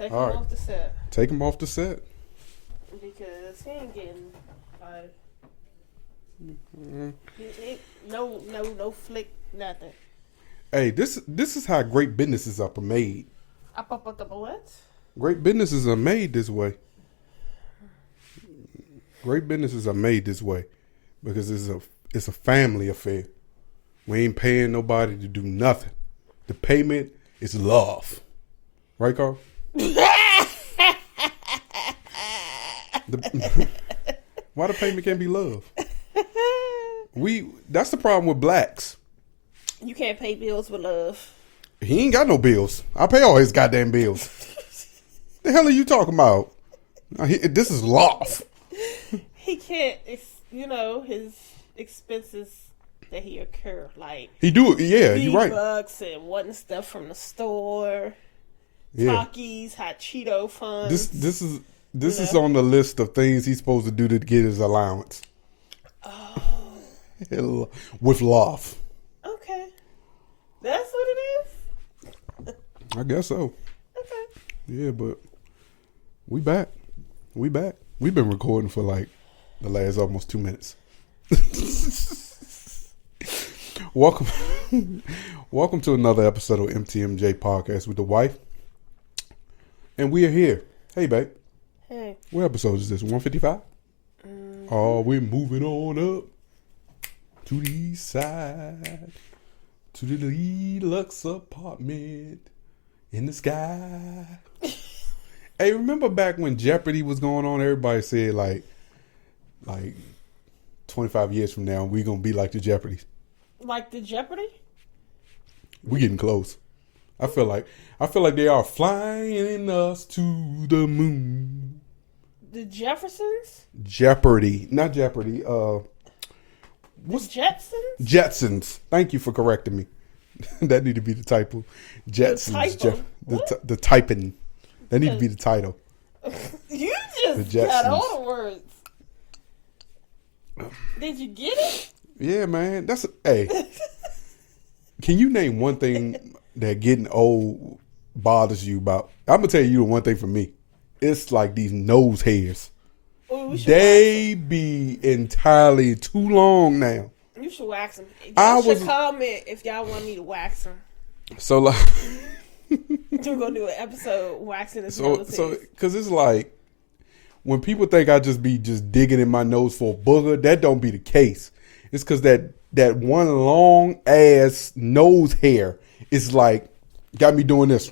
Take him off the set. Take him off the set. Because he ain't getting no flick, nothing. Hey, this is how great businesses are made. What? Great businesses are made this way. Great businesses are made this way because it's a family affair. We ain't paying nobody to do nothing. The payment is love, right, Carl? Why the payment can't be love? That's the problem with blacks. You can't pay bills with love. He ain't got no bills. I pay all his goddamn bills. The hell are you talking about? This is love. He can't, his expenses that he incur, like he do it. Yeah, you're right. Bucks and wanting stuff from the store, yeah. Takis, hot Cheeto funds. This is on the list of things he's supposed to do to get his allowance. Oh, with love. Okay, that's what it is. I guess so. Okay. Yeah, but we back. We've been recording for like the last almost 2 minutes. Welcome to another episode of MTMJ Podcast with the wife. And we are here. Hey, babe. Hey. What episode is this? 155? Oh, we're moving on up to the east side, to the deluxe apartment in the sky. Hey, remember back when Jeopardy was going on? Everybody said like 25 years from now, we're going to be like the Jeopardies. Like the Jeopardy? We getting close. I feel like they are flying us to the moon. The Jeffersons? Jeopardy, not Jeopardy. What's Jetsons? Jetsons. Thank you for correcting me. That need to be the typo. Jetsons. The typing. That need to be the title. You just got all the words. Did you get it? Yeah, man. Hey. Can you name one thing that getting old bothers you about? I'm gonna tell you the one thing for me. It's like these nose hairs. Ooh, they be entirely too long now. You should wax them. Y'all should comment if y'all want me to wax them. So like, we're gonna do an episode waxing his nose. So because it's like when people think I just be digging in my nose for a booger, that don't be the case. It's because that one long ass nose hair is like got me doing this.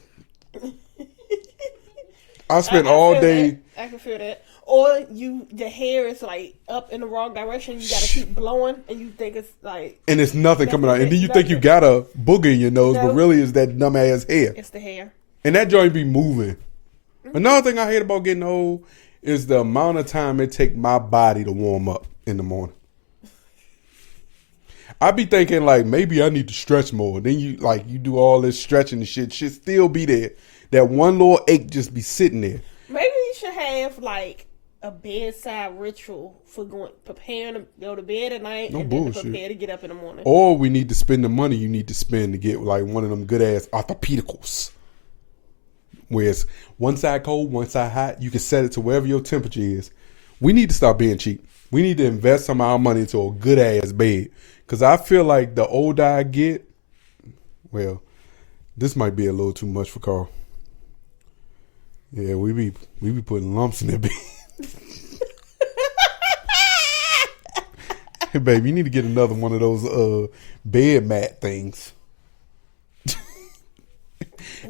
I spent all day. I can feel that. Or the hair is like up in the wrong direction. You gotta keep blowing, and you think it's like, and it's nothing coming out, and then you think you got a booger in your nose, but really it's that dumb ass hair. It's the hair, and that joint be moving. Mm-hmm. Another thing I hate about getting old is the amount of time it take my body to warm up in the morning. I be thinking like maybe I need to stretch more. Then you do all this stretching and shit still be there. That one little ache just be sitting there. Maybe you should have like a bedside ritual for preparing to go to bed at night and then to prepare to get up in the morning. Or we need to spend the money you need to spend to get like one of them good ass orthopedicals. Where it's one side cold, one side hot. You can set it to wherever your temperature is. We need to stop being cheap. We need to invest some of our money into a good ass bed. Because I feel like the older I get, well, this might be a little too much for Carl. Yeah, we be putting lumps in that bed. Hey, baby, you need to get another one of those bed mat things.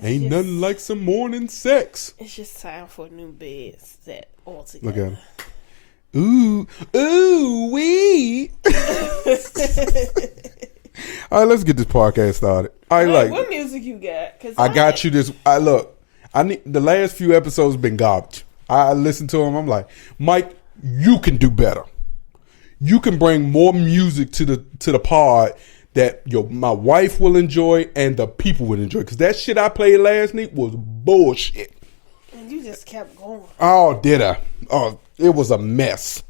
Ain't nothing like some morning sex. It's just time for a new bed set altogether. Look at it. Ooh, wee. All right, let's get this podcast started. What music you got? Cause I got you this. I need the last few episodes been garbage. I listened to them. I'm like, Mike, you can do better. You can bring more music to the pod that my wife will enjoy and the people will enjoy. Because that shit I played last night was bullshit. And you just kept going. Oh, did I? Oh, it was a mess.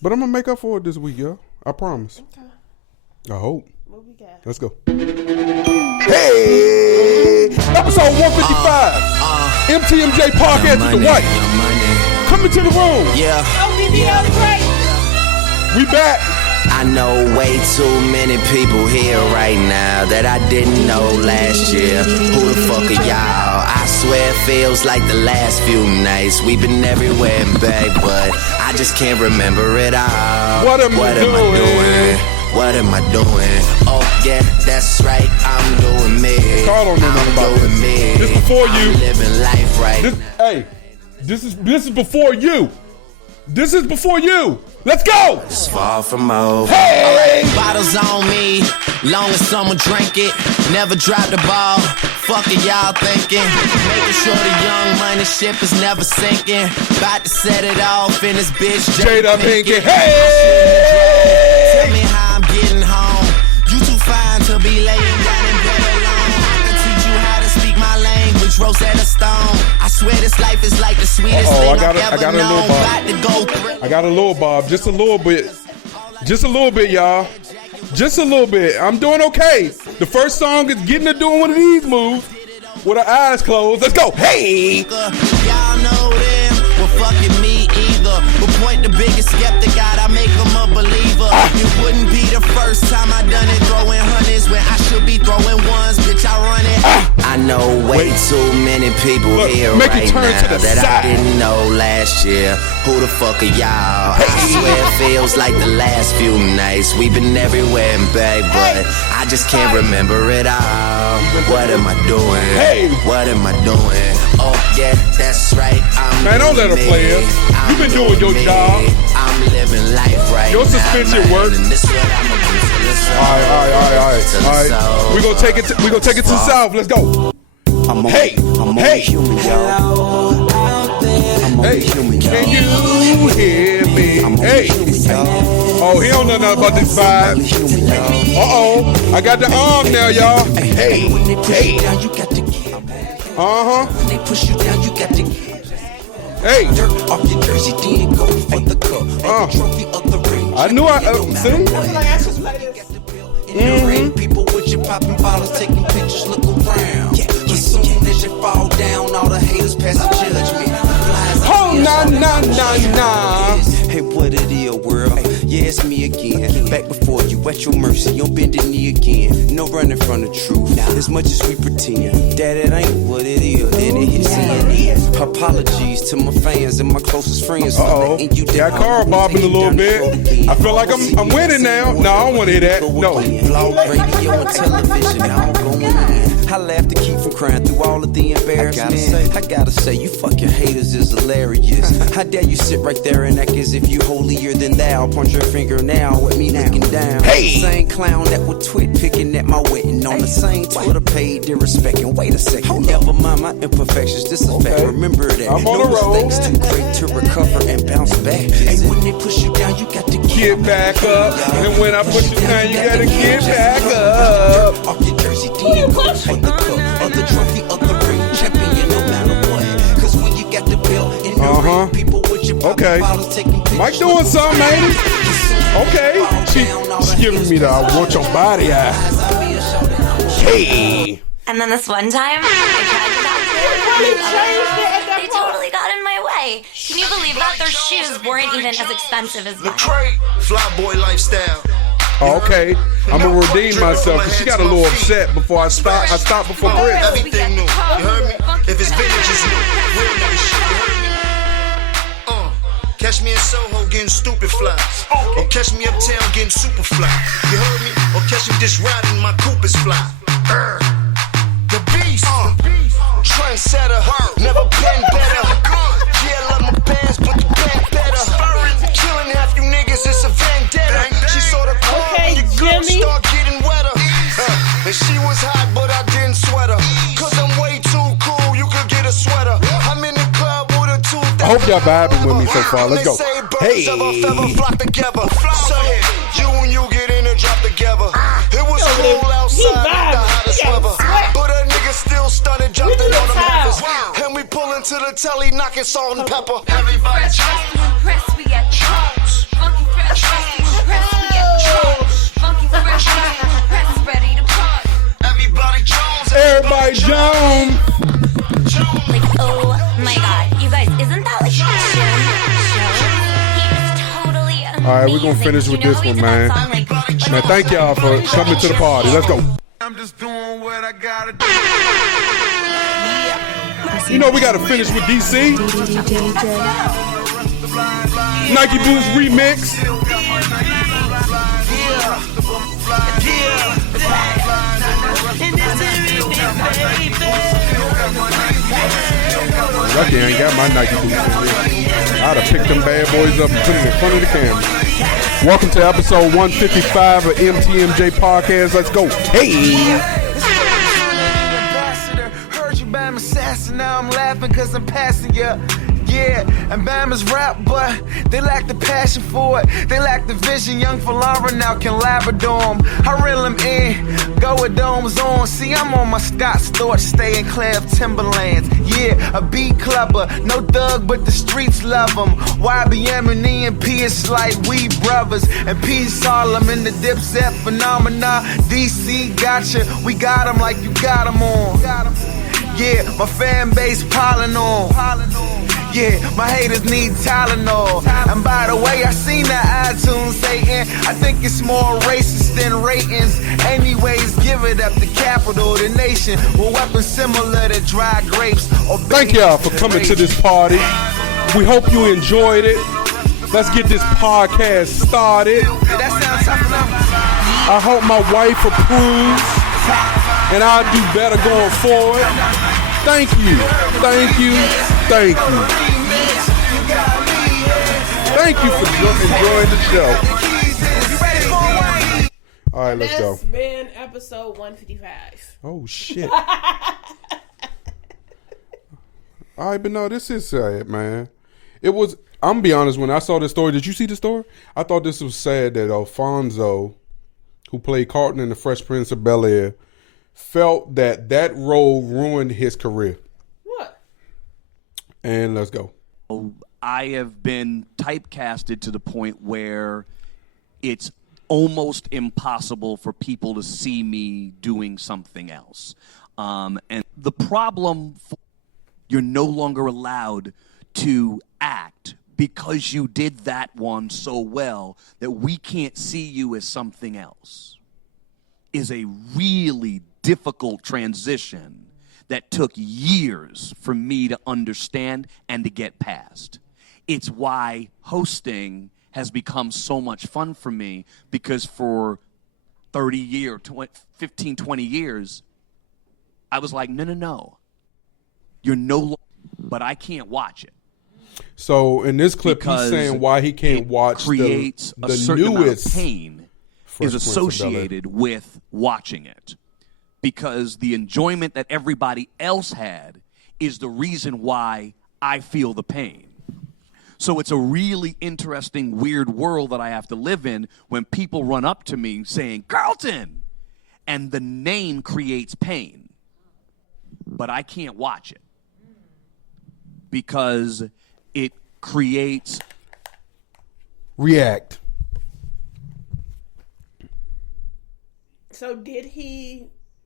But I'm going to make up for it this week, yo. I promise. Okay. I hope. What we got? Let's go. Hey, episode 155. MTMJ podcast with the white. Coming to the room. Yeah. We back. I know way too many people here right now that I didn't know last year. Who the fuck are y'all? I swear it feels like the last few nights. We've been everywhere and back, but I just can't remember it all. What am I doing? What am I doing? Oh yeah, that's right, I'm doing me. Carlton don't know nothing about this. Me. This before you. I'm living life right now. Hey, this is before you. This is before you. Let's go. It's far from over. Hey! Right, bottles on me, long as someone drink it. Never drop the ball. Fuck it, y'all thinking. Making sure the young money ship is never sinking. About to set it off in this bitch. Jada Pinkett. Hey! Tell me how I'm getting home. You too fine to be laying down in bed alone. I can teach you how to speak my language. Rosetta Stone. I swear this life is like the sweetest thing I've ever known. About to go through. I got a little Bob, just a little bit. Just a little bit, y'all. Just a little bit. I'm doing okay. The first song is getting to doing one of these moves with our eyes closed. Let's go. Hey! Y'all know them. Well, fucking me either. But point the biggest skeptic out, I make them a believer. It wouldn't be the first time I done it. Throwing hundreds when I should be throwing ones. Bitch, I run it. I know way too many people here right now that I didn't know last year. Who the fuck are y'all? I swear it feels like the last few nights. We've been everywhere and back, but I just can't remember it all. What am I doing? Hey! What am I doing? Oh yeah, that's right. Man, don't let her play it. You've been doing your job. I'm living life right now. Your suspension works. All right. We're gonna take it to the south. Let's go. Hey. Hey, can you hear me? Hey. Oh, he don't know nothing about this vibe. I got the arm now, y'all. Hey. They push you down, you got to Hey. dirt off your jersey, then go for the cup. Trophy of the ring. I knew see? In the ring, people with you popping bottles, taking pictures, look around. As soon as you fall down, all the haters pass the judgment. Oh, nah. Hey, what it is, world? Yeah, it's me again. Back before you, at your mercy, on bended knee again. No running from the truth, as much as we pretend that it ain't what it is. Then it hits CNN. Apologies to my fans and my closest friends. And you got Carl bobbing a little bit. I feel like I'm winning now. No, I don't want to hear that. No. Blog, radio, and television, all going in. I laugh to keep from crying through all of the embarrassment. I gotta say, you fucking haters is hilarious. How dare you sit right there and act as if you holier than thou? Point your finger now with me looking down. Hey! Same clown that would twit picking at my wedding on the same Twitter page, disrespecting. Wait a second, never mind my imperfections. This a fact. Remember that. I'm on the road. Mistakes too great to recover and bounce back. Hey, when they push you down, you got to get back up. And when I push you down, you gotta get back up. Off your jersey, then go for the cup or the trophy of the ring, champion no matter what. Cause when you got the belt in the ring, people with your bottles taking pictures. Mike doing something, man. Okay. She's giving me the I want your body eye. Hey. And then this one time, I tried to talk to them. They totally got in my way. Can you believe that? Their shoes weren't even as expensive as mine. Lacrate, flyboy lifestyle. Okay, I'm gonna redeem myself because she got a little upset before I stop. I stopped before Chris. Everything new, you heard me? If it's vintage, it's new. Real nigga shit, you heard me? Catch me in Soho getting stupid fly, or catch me uptown getting super fly. You heard me? Or catch me just riding my coupe is fly. The beast, trendsetter, never been better. Yeah, I love my bands, but the band better. Killing half you niggas, it's a vendetta. She saw the car when your girl start getting wetter. And she was hot, but I didn't sweat her. Cause I'm way too cool, you could get a sweater. I'm in the club with a tooth. I hope y'all vibing with me so far. Let's go. Hey. Flock together. So you and you get in and drop together. It was cool outside, the hottest weather. But a nigga still started jumping on the rappers. And we pull into the telly, knocking salt and pepper. Everybody jump. Press, we get drops. Funky fresh, press, we get drops. Funky fresh, press, ready to pop. Everybody Everybody Jones. Like, oh my god. You guys, isn't that like Shun? He's totally amazing. All right, we're going to finish with this one, man. Man, thank y'all for coming to the party. Let's go. I'm just doing what I gotta do. You know we got to finish with DC. Nike Boots remix. Lucky I ain't got my Nike Boots in here. I'd have picked them bad boys up and put them in front of the camera. Welcome to episode 155 of MTMJ Podcast. Let's go. Hey! Heard you Bama assassin, now I'm laughing cause I'm passing ya. Yeah, and Bama's rap, but they lack the passion for it. They lack the vision. Young Falara now can Labrador 'em. I reel 'em in, go with domes on. See, I'm on my Scott Storch, stay in Clav Timberlands. Yeah, a beat clubber, no thug, but the streets love 'em. YBM and EMP, it's like we brothers. And Peace Harlem in the Dipset phenomena. DC gotcha, we got 'em like you got 'em on. Yeah, my fan base piling on. Yeah, my haters need Tylenol. And by the way, I seen that iTunes saying, I think it's more racist than ratings. Anyways, give it up the capital, the nation, with weapons similar to dry grapes. Or thank y'all for coming to this party. We hope you enjoyed it. Let's get this podcast started. That sounds tough enough. I hope my wife approves, and I'll do better going forward. Thank you. Thank you. Thank you. Thank you for enjoying the show. All right, let's go. That's been episode 155. Oh, shit. All right, but no, this is sad, man. It was, I'm going to be honest, when I saw this story, did you see the story? I thought this was sad that Alfonso, who played Carlton in The Fresh Prince of Bel-Air, felt that that role ruined his career. What? And let's go. I have been typecasted to the point where it's almost impossible for people to see me doing something else. And the problem, you're no longer allowed to act because you did that one so well that we can't see you as something else, is a really difficult transition that took years for me to understand and to get past. It's why hosting has become so much fun for me, because for 30 years, 15, 20 years, I was like, no. You're no longer, but I can't watch it. So in this clip, because he's saying why he can't watch creates the a certain newest amount of pain is associated with watching it. Because the enjoyment that everybody else had is the reason why I feel the pain. So it's a really interesting, weird world that I have to live in when people run up to me saying, Carlton! And the name creates pain. But I can't watch it. Because it creates... React. So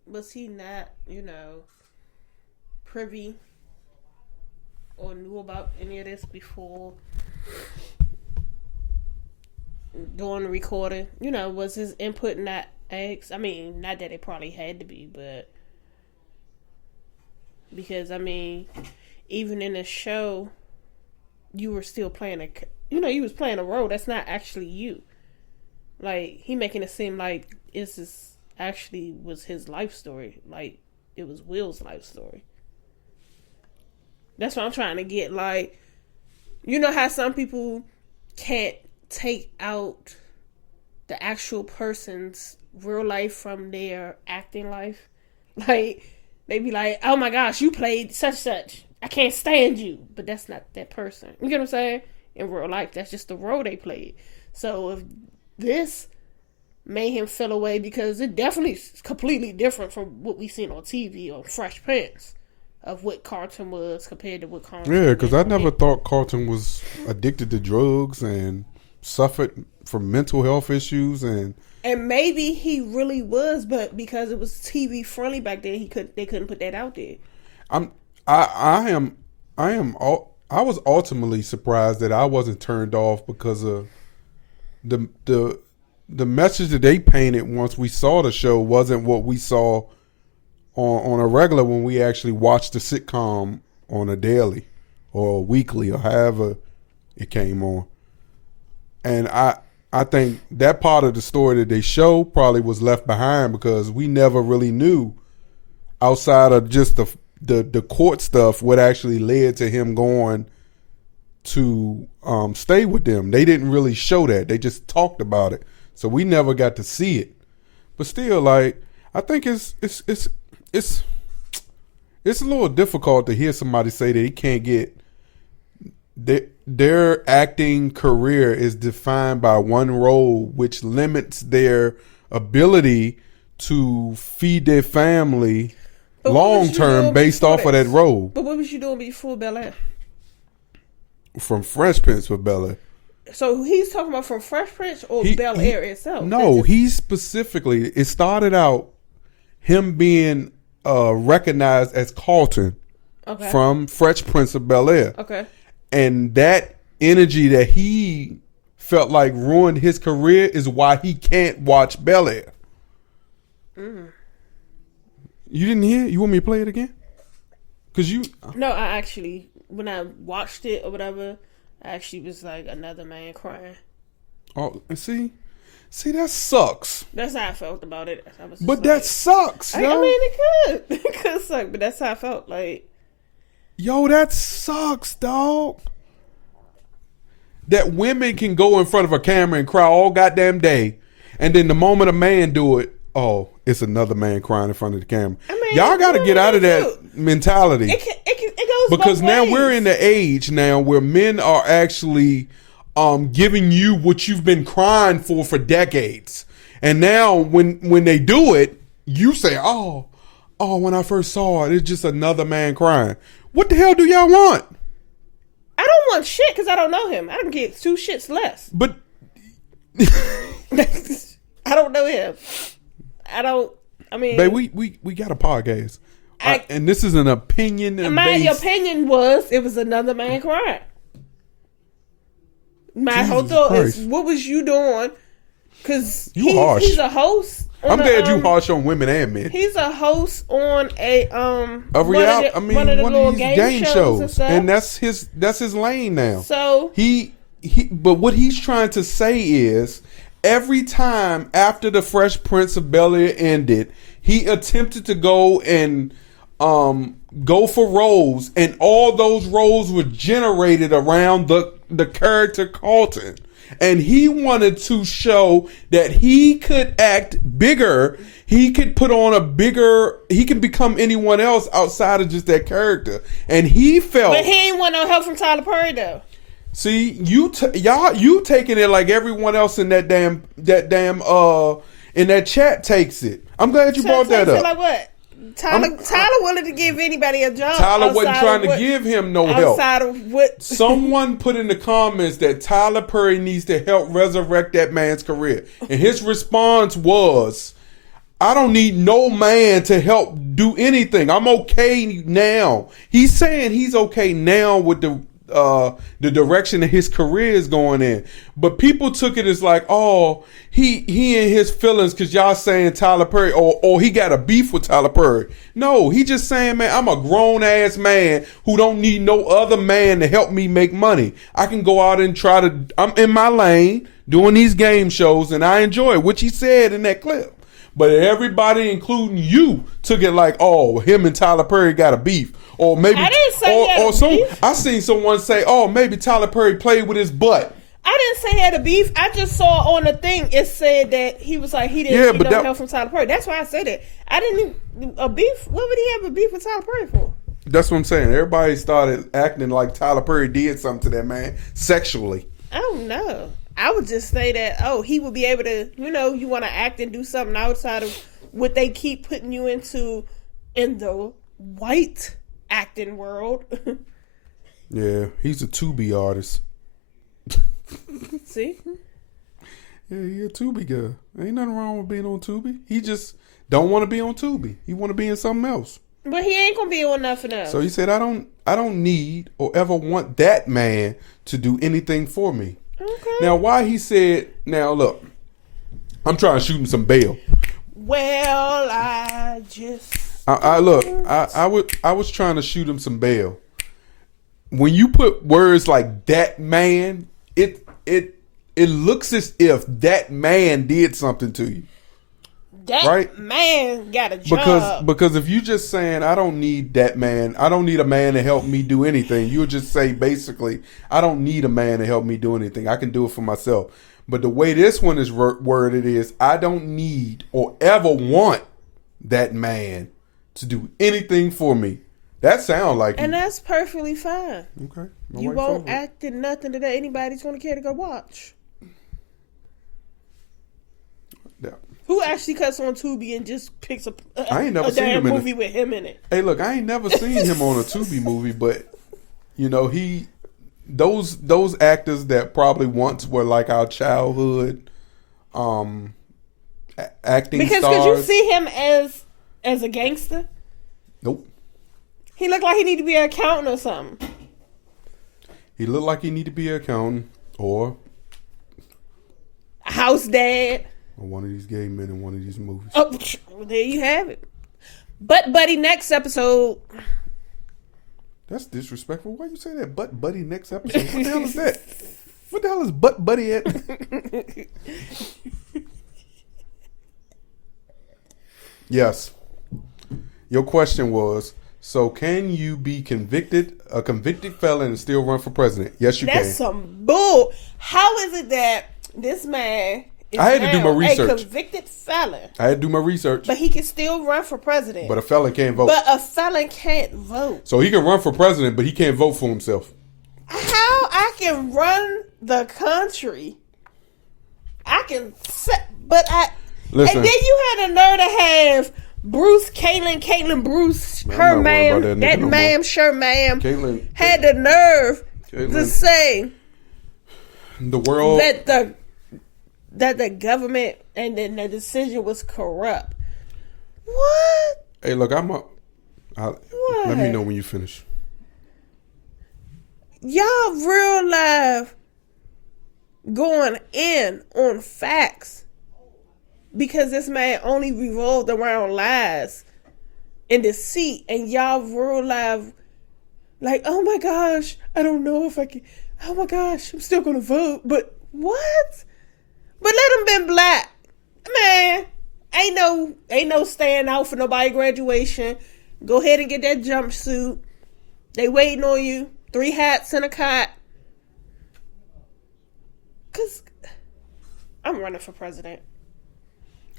was he not, privy or knew about any of this before doing the recording? Was his input not asked? I mean, not that it probably had to be, but because, even in the show, you were still playing you was playing a role that's not actually you. Like, he making it seem like this actually was his life story. Like, it was Will's life story. That's what I'm trying to get. Like, you know how some people can't take out the actual person's real life from their acting life? Like, they be like, oh my gosh, you played such. I can't stand you. But that's not that person. You get what I'm saying? In real life, that's just the role they played. So if this made him feel away, because it definitely is completely different from what we seen on TV or Fresh Prince of what Carlton was compared to what Carlton was. Yeah, because I never thought Carlton was addicted to drugs and suffered from mental health issues. And And maybe he really was, but because it was TV friendly back then, they couldn't put that out there. I was ultimately surprised that I wasn't turned off because of the message that they painted once we saw the show wasn't what we saw on a regular when we actually watched the sitcom on a daily or a weekly or however it came on. And I think that part of the story that they show probably was left behind because we never really knew outside of just the court stuff what actually led to him going to stay with them. They didn't really show that. They just talked about it. So we never got to see it. But still, like, I think it's a little difficult to hear somebody say that he can't get their acting career is defined by one role, which limits their ability to feed their family long term based off of that role. But what was you doing before Bel-Air? From Fresh Prince of Bel-Air. So he's talking about from Fresh Prince or Bel-Air itself? No, he specifically, it started out him being recognized as Carlton from Fresh Prince of Bel-Air. Okay. And that energy that he felt like ruined his career is why he can't watch Bel-Air. Mm. You didn't hear? You want me to play it again? No, I actually, when I watched it or whatever, I actually was like another man crying. Oh, see, that sucks. That's how I felt about it. But that sucks. I mean, it could suck, but that's how I felt. Like, yo, that sucks, dog. That women can go in front of a camera and cry all goddamn day, and then the moment a man do it, oh, it's another man crying in front of the camera. I mean, y'all got to get out of that mentality. It goes because both now ways. we're in the age now where men are actually giving you what you've been crying for decades, and now when they do it, you say, oh, when I first saw it, it's just another man crying. What the hell do y'all want? I don't want shit because I don't know him. I don't get 2 shits less. But I don't know him. Babe, we got a podcast. And this is an opinion. My opinion was it was another man crying. My whole thought is, what was you doing? Because he's a host. I'm glad you harsh on women and men. He's a host on one of these game shows, and that's his lane now. So but what he's trying to say is, every time after the Fresh Prince of Bel-Air ended, he attempted to go and go for roles, and all those roles were generated around the character Carlton. And he wanted to show that he could act bigger. He could put on he could become anyone else outside of just that character. And he felt. But he ain't want no help from Tyler Perry though. See, you taking it like everyone else in that damn in that chat takes it. I'm glad you brought that up. Like what? Tyler willing to give anybody a job. Tyler wasn't trying to give him no help. Outside of what? Someone put in the comments that Tyler Perry needs to help resurrect that man's career. And his response was, I don't need no man to help do anything. I'm okay now. He's saying he's okay now with the direction that his career is going in. But people took it as like, oh, he in his feelings because y'all saying Tyler Perry, or he got a beef with Tyler Perry. No, he just saying, man, I'm a grown ass man who don't need no other man to help me make money. I can go out and I'm in my lane doing these game shows and I enjoy it, which he said in that clip. But everybody, including you, took it like, oh, him and Tyler Perry got a beef. Or maybe I didn't say beef. I seen someone say, oh, maybe Tyler Perry played with his butt. I didn't say he had a beef. I just saw on the thing it said that he was like he didn't need no help from Tyler Perry. That's why I said it. I didn't a beef. What would he have a beef with Tyler Perry for? That's what I'm saying. Everybody started acting like Tyler Perry did something to that man sexually. I don't know. I would just say that, he would be able to, you want to act and do something outside of what they keep putting you into in the white acting world. Yeah, he's a to-be artist. See? Yeah, he a Tubi guy. Ain't nothing wrong with being on Tubi. He just don't want to be on Tubi. He want to be in something else. But he ain't gonna be on nothing else. So he said, I don't need or ever want that man to do anything for me. Okay. Now, why he said, now look, I'm trying to shoot him some bail. Well, I was trying to shoot him some bail. When you put words like that man, it looks as if that man did something to you. That right? Man got a job. Because if you just saying, I don't need that man, I don't need a man to help me do anything, you'll just say basically, I don't need a man to help me do anything. I can do it for myself. But the way this one is worded is, I don't need or ever want that man to do anything for me. That sounds like and that's perfectly fine. Okay. You won't act in nothing that anybody's going to care to go watch. Yeah. Who actually cuts on Tubi and just picks I ain't never seen damn him in movie with him in it? Hey, look, I ain't never seen him on a Tubi movie, but you know, those actors that probably once were like our childhood acting because stars. Could you see him as a gangster? Nope. He looked like he need to be an accountant or something. He looked like he need to be an accountant or a house dad. Or one of these gay men in one of these movies. Oh, well, there you have it. Butt Buddy next episode. That's disrespectful. Why you say that? Butt Buddy next episode? What the hell is that? What the hell is Butt Buddy at? Yes. Your question was, so can you be a convicted felon and still run for president? Yes, you can. That's some bull. How is it that this man is I had to do my research. A convicted felon. I had to do my research. But he can still run for president. But a felon can't vote. But a felon can't vote. So he can run for president, but he can't vote for himself. How I can run the country? I can set, but I. Listen. And then you had a nerve to have Bruce, Caitlin, Bruce, her ma'am, that ma'am, sure ma'am, Caitlin had the nerve to say the world that the government and then the decision was corrupt. What? Hey, look, let me know when you finish. Y'all real life going in on facts because this man only revolved around lies and deceit, and y'all real life like, oh my gosh, I don't know if I can. Oh my gosh, I'm still gonna vote, but what? But let them been black, man. Ain't no staying out for nobody graduation. Go ahead and get that jumpsuit. They waiting on you. 3 hats and a cot. Cause I'm running for president.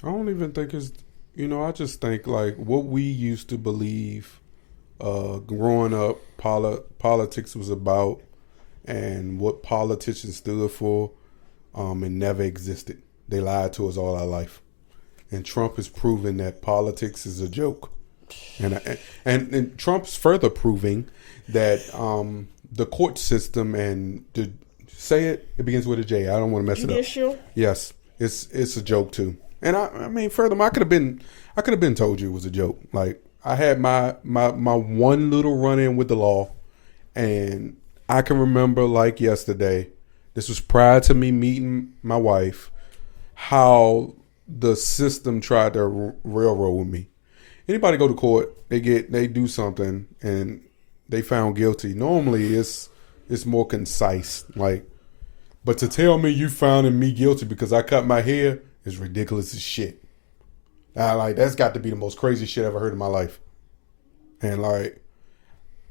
I don't even think it's, I just think like what we used to believe growing up politics was about and what politicians stood for, it never existed. They lied to us all our life. And Trump has proven that politics is a joke. And Trump's further proving that the court system and it begins with a J. I don't want to mess Judicial? it up. Yes, it's a joke too. And I mean, furthermore, I could have been told you it was a joke. Like I had my one little run in with the law, and I can remember like yesterday. This was prior to me meeting my wife. How the system tried to railroad with me. Anybody go to court, they do something and they found guilty. Normally it's more concise. Like, but to tell me you found me guilty because I cut my hair is ridiculous as shit. That's got to be the most crazy shit I ever heard in my life. And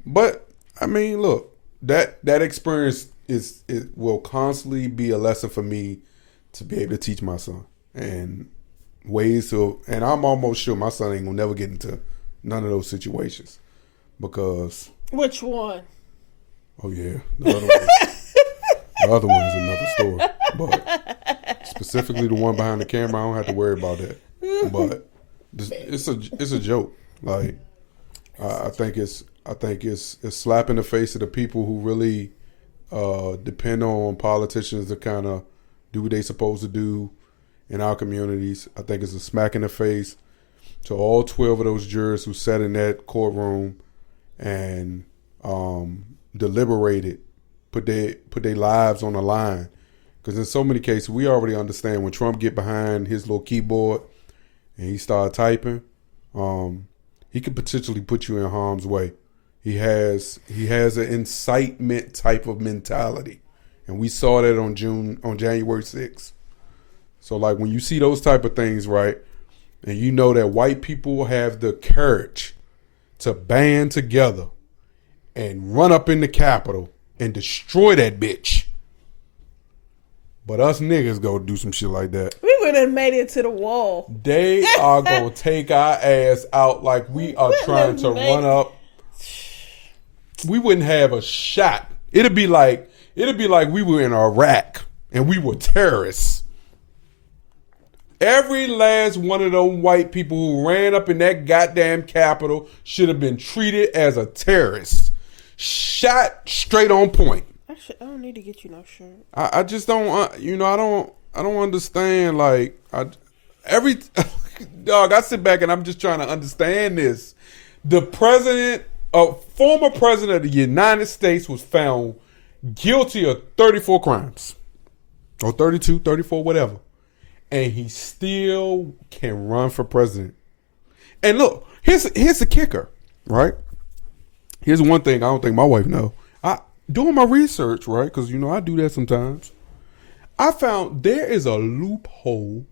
but I mean, look, that experience it will constantly be a lesson for me to be able to teach my son and ways to, and I'm almost sure my son ain't gonna never get into none of those situations because. Which one? Oh yeah, the other one is another story. But specifically the one behind the camera, I don't have to worry about that. But it's a joke. Like I think it's a slap in the face of the people who really depend on politicians to kind of do what they supposed to do in our communities. I think it's a smack in the face to all 12 of those jurors who sat in that courtroom and deliberated, put their lives on the line. Because in so many cases, we already understand when Trump get behind his little keyboard and he start typing, he could potentially put you in harm's way. He has an incitement type of mentality, and we saw that on January 6th. So like when you see those type of things, right, and you know that white people have the courage to band together and run up in the Capitol and destroy that bitch, but us niggas go do some shit like that, we would have made it to the wall. They are gonna take our ass out like we are trying to run up. We wouldn't have a shot. It'd be like we were in Iraq and we were terrorists. Every last one of those white people who ran up in that goddamn Capitol should have been treated as a terrorist. Shot straight on point. Actually, I don't need to get you no shirt. I just don't, I don't understand. Like, dog, I sit back and I'm just trying to understand this. The former president of the United States was found guilty of 34 crimes. Or 32, 34, whatever. And he still can run for president. And look, here's the kicker, right? Here's one thing I don't think my wife know. Doing my research, right, because, I do that sometimes, I found there is a loophole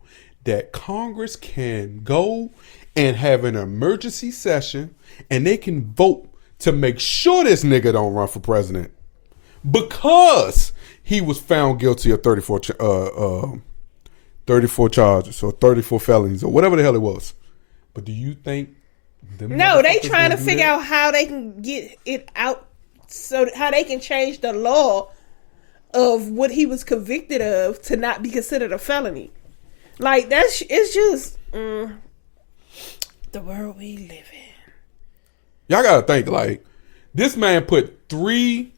that Congress can go and have an emergency session and they can vote to make sure this nigga don't run for president because he was found guilty of 34 charges or 34 felonies or whatever the hell it was. But do you think No, they trying to figure out how they can get it out, so how they can change the law of what he was convicted of to not be considered a felony. Like, it's just the world we live in. Y'all gotta think, like, this man put three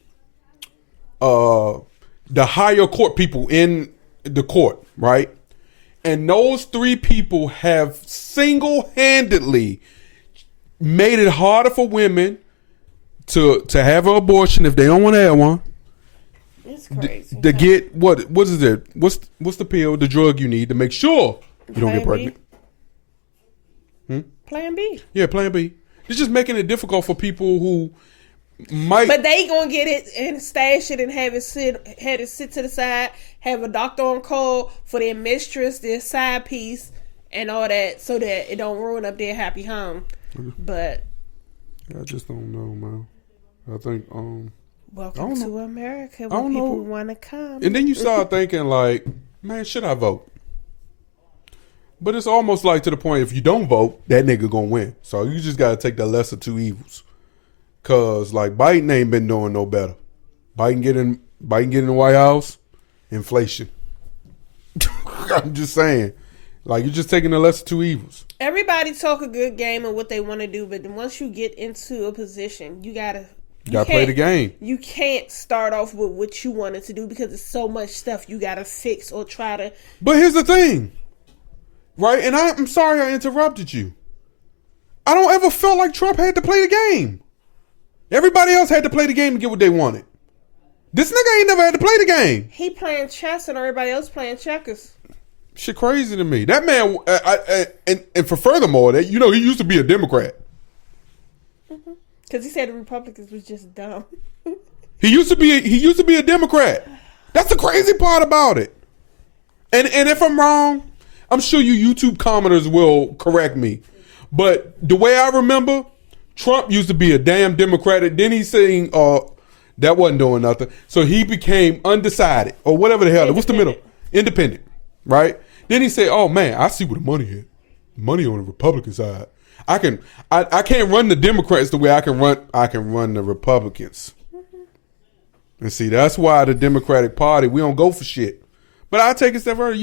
the higher court people in the court, right? And those three people have single-handedly made it harder for women to have an abortion if they don't want to have one. It's crazy. To get what is it? What's the pill, the drug you need to make sure you don't get pregnant? Plan B. Yeah, Plan B. It's just making it difficult for people who might. But they gonna get it and stash it and have it sit to the side. Have a doctor on call for their mistress, their side piece, and all that, so that it don't ruin up their happy home. But I just don't know, man. I think welcome to America, where people want to come. And then you start thinking like, man, should I vote? But it's almost like to the point, if you don't vote, that nigga gonna win. So you just gotta take the lesser two evils. Cause like Biden ain't been doing no better. Biden get in the White House, inflation. I'm just saying. Like, you're just taking the lesser two evils. Everybody talk a good game of what they want to do, but then once you get into a position, you gotta play the game. You can't start off with what you wanted to do because there's so much stuff you gotta fix or try to. But here's the thing, right? And I'm sorry I interrupted you. I don't ever feel like Trump had to play the game. Everybody else had to play the game to get what they wanted. This nigga ain't never had to play the game. He playing chess and everybody else playing checkers. Shit crazy to me. That man, and for furthermore, that he used to be a Democrat. Because he said the Republicans was just dumb. He used to be a Democrat. That's the crazy part about it. And if I'm wrong, I'm sure you YouTube commenters will correct me. But the way I remember, Trump used to be a damn Democrat. Then he's saying, that wasn't doing nothing. So he became undecided or whatever the hell. What's the middle? Independent, right? Then he said, oh man, I see where the money is. Money on the Republican side. I can't run the Democrats the way I can run the Republicans. And see, that's why the Democratic Party, we don't go for shit. But I take it a step further.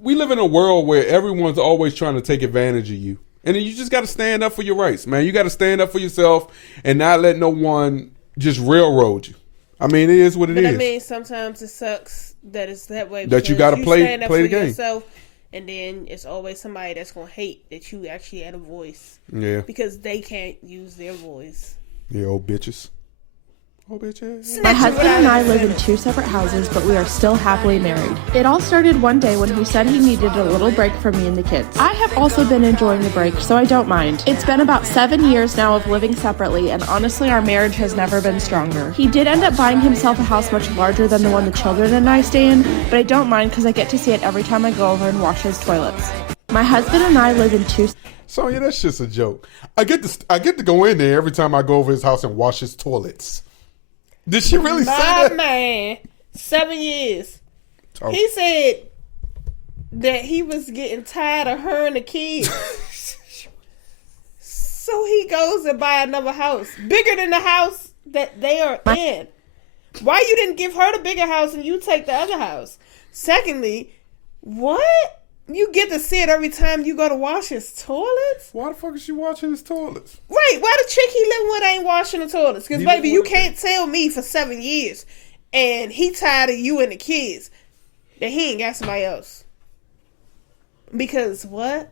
We live in a world where everyone's always trying to take advantage of you. And then you just got to stand up for your rights, man. You got to stand up for yourself and not let no one just railroad you. I mean, it is what it is. But I mean, sometimes it sucks that it's that way. That you got to play the game. Yourself, and then it's always somebody that's going to hate that you actually had a voice. Yeah. Because they can't use their voice. Yeah, old bitches. Oh, bitches. My husband and I live in 2 separate houses, but we are still happily married. It all started one day when he said he needed a little break from me and the kids. I have also been enjoying the break, so I don't mind. It's been about 7 years now of living separately, and honestly, our marriage has never been stronger. He did end up buying himself a house much larger than the one the children and I stay in, but I don't mind because I get to see it every time I go over and wash his toilets. My husband and I live in 2... Sonya, that's just a joke. I get to go in there every time I go over his house and wash his toilets. Did she really say that? Man, 7 years. Oh. He said that he was getting tired of her and the kids. So he goes and buy another house. Bigger than the house that they are in. Why you didn't give her the bigger house and you take the other house? Secondly, what? You get to see it every time you go to wash his toilets? Why the fuck is she washing his toilets? Right. Why the chick he living with ain't washing the toilets? Because, baby, you can't tell me for 7 years and he tired of you and the kids that he ain't got somebody else. Because what?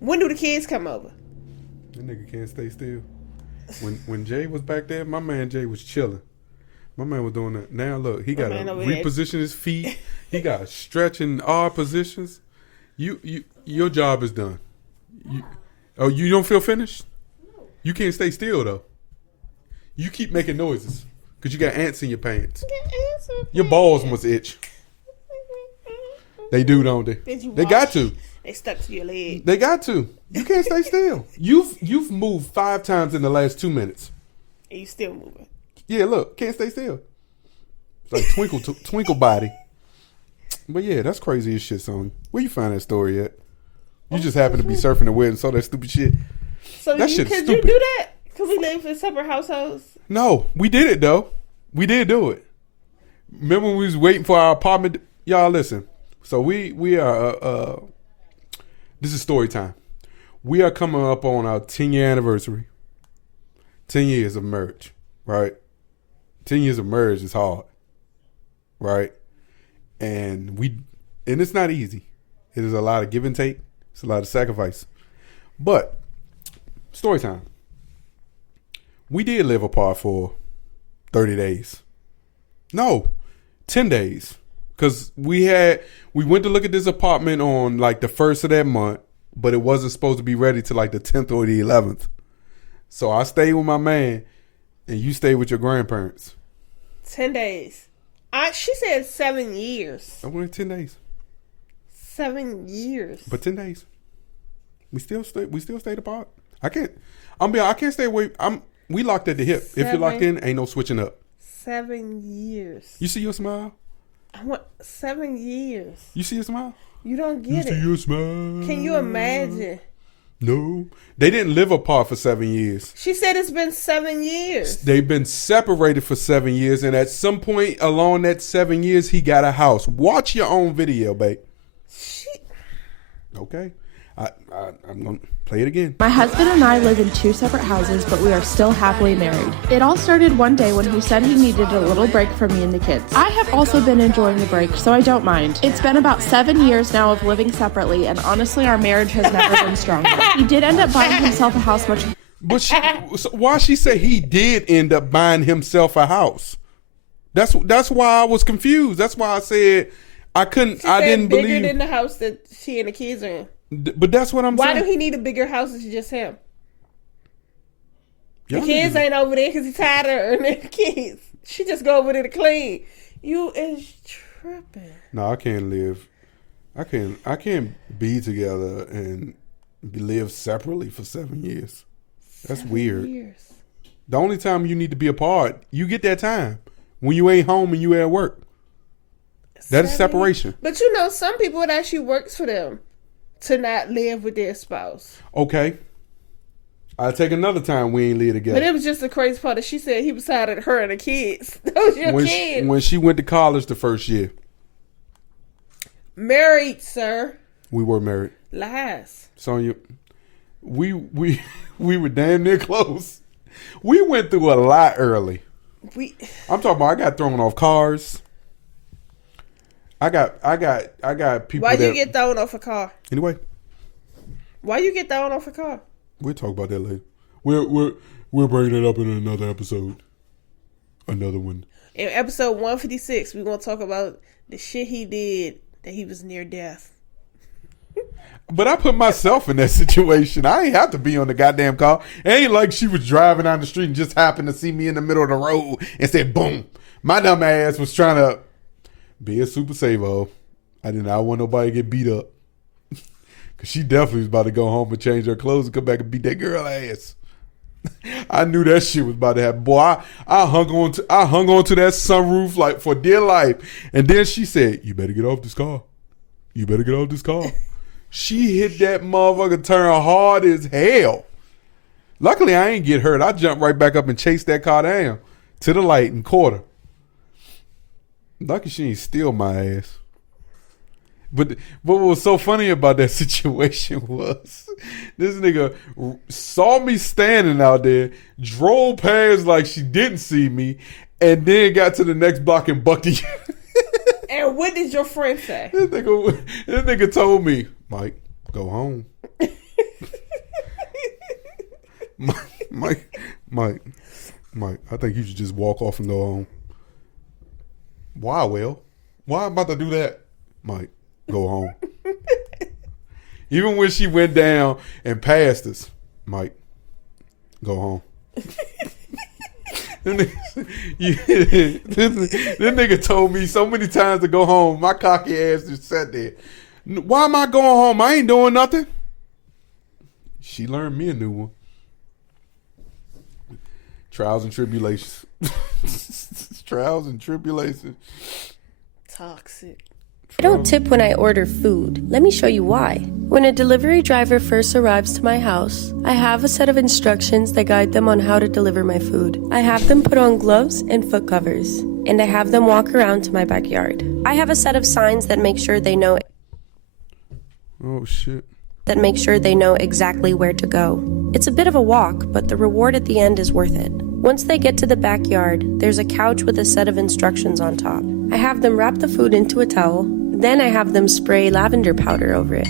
When do the kids come over? That nigga can't stay still. When Jay was back there, my man Jay was chilling. My man was doing that. Now, look, he got to reposition his feet. He got stretching odd positions. Your job is done. You don't feel finished? You can't stay still though. You keep making noises because you got ants in your pants. Your balls must itch. They do, don't they? They got to. They stuck to your leg. They got to. You can't stay still. You've moved 5 times in the last 2 minutes. And you still moving. Yeah, look, can't stay still. It's like twinkle body. But yeah, that's crazy as shit, Sonya. Where you find that story at? You just happened to be surfing the web and saw that stupid shit. So could you do that? Could we live in separate households? No, we did it though. We did do it. Remember when we was waiting for our apartment? Y'all listen. So we are. This is story time. We are coming up on our 10-year anniversary. 10 years of marriage, right? 10 years of marriage is hard, right? And it's not easy. It is a lot of give and take. It's a lot of sacrifice. But story time. We did live apart for 30 days. No, 10 days. Because we went to look at this apartment on like the 1st of that month, but it wasn't supposed to be ready till like the 10th or the 11th. So I stayed with my man and you stayed with your grandparents. 10 days. She said 7 years. I went 10 days. 7 years. But 10 days. We still stayed apart. I can't stay away. We locked at the hip. If you're locked in, ain't no switching up. 7 years. You see your smile? I want 7 years. You see your smile? You don't get it. You see your smile? Can you imagine? No. They didn't live apart for 7 years. She said it's been 7 years. They've been separated for 7 years, and at some point along that 7 years, he got a house. Watch your own video, babe. Okay. I'm going to play it again. My husband and I live in 2 separate houses, but we are still happily married. It all started one day when he said he needed a little break from me and the kids. I have also been enjoying the break, so I don't mind. It's been about 7 years now of living separately, and honestly, our marriage has never been stronger. He did end up buying himself a house much... But so why she say he did end up buying himself a house? That's why I was confused. That's why I said I didn't believe. Bigger than the house that she and the kids are in. But that's what I'm saying. Why do he need a bigger house than just him? Y'all the kids ain't over there because he's tired of her and the kids. She just go over there to clean. You is tripping. No, I can't live. I can't be together and live separately for 7 years. That's weird. 7 years. The only time you need to be apart, you get that time when you ain't home and you at work. That is separation. But you know, some people, it actually works for them to not live with their spouse. Okay. I'll take another time we ain't live together. But it was just the crazy part that she said he was tired of her and the kids. Those your kids. When she went to college the first year. Married, sir. We were married. Lies. Sonya, we were damn near close. We went through a lot early. I'm talking about I got thrown off cars. I got people. Why you get thrown off a car? Anyway, Why you get thrown off a car? we'll talk about that later. We're bringing it up in another episode. Another one. In episode 156, we're gonna talk about the shit he did that he was near death. But I put myself in that situation. I ain't have to be on the goddamn car. It ain't like she was driving down the street and just happened to see me in the middle of the road and said, boom. My dumb ass was trying to be a super saver. I did not want nobody to get beat up. Because she definitely was about to go home and change her clothes and come back and beat that girl ass. I knew that shit was about to happen. Boy, I hung on to that sunroof like for dear life. And then she said, you better get off this car. You better get off this car. She hit that motherfucker turn hard as hell. Luckily, I ain't get hurt. I jumped right back up and chased that car down to the light and caught her. Lucky she ain't steal my ass. But what was so funny about that situation was this nigga saw me standing out there, drove past like she didn't see me, and then got to the next block and bucked you. And what did your friend say? This nigga told me, Mike, go home. Mike, I think you should just walk off and go home. Why, Wale? Why I'm about to do that? Mike, go home. Even when she went down and passed us, Mike, go home. This nigga told me so many times to go home. My cocky ass just sat there. Why am I going home? I ain't doing nothing. She learned me a new one. Trials and tribulations. Trials and tribulations. Toxic. I don't tip when I order food. Let me show you why. When a delivery driver first arrives to my house, I have a set of instructions that guide them on how to deliver my food. I have them put on gloves and foot covers, and I have them walk around to my backyard. I have a set of signs that make sure they know Oh, shit. that make sure they know exactly where to go. It's a bit of a walk, but the reward at the end is worth it. Once they get to the backyard, there's a couch with a set of instructions on top. I have them wrap the food into a towel, then I have them spray lavender powder over it.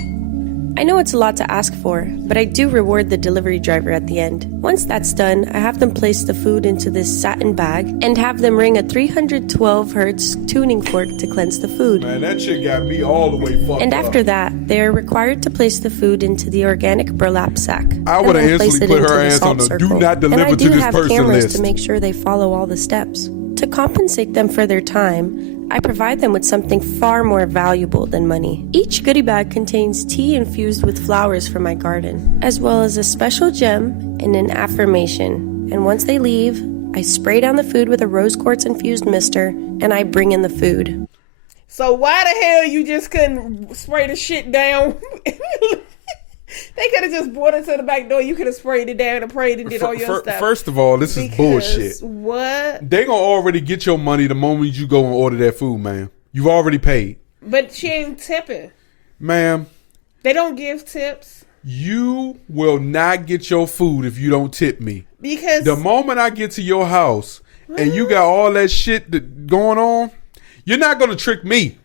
I know it's a lot to ask for, but I do reward the delivery driver at the end. Once that's done, I have them place the food into this satin bag and have them ring a 312 hertz tuning fork to cleanse the food. Man, that shit got me all the way fucked And up. after that, they are required to place the food into the organic burlap sack. I would have instantly put her ass on the do not deliver to this person list. And I do have cameras to make sure they follow all the steps. To compensate them for their time, I provide them with something far more valuable than money. Each goodie bag contains tea infused with flowers from my garden, as well as a special gem and an affirmation. And once they leave, I spray down the food with a rose quartz infused mister, and I bring in the food. So why the hell you just couldn't spray the shit down? They could have just brought it to the back door. You could have sprayed it down and prayed and did all your stuff. First of all, this is bullshit. What? They gonna already get your money the moment you go and order that food, man. You've already paid. But she ain't tipping. Ma'am. They don't give tips. You will not get your food if you don't tip me. Because the moment I get to your house and you got all that shit going on, you're not gonna trick me.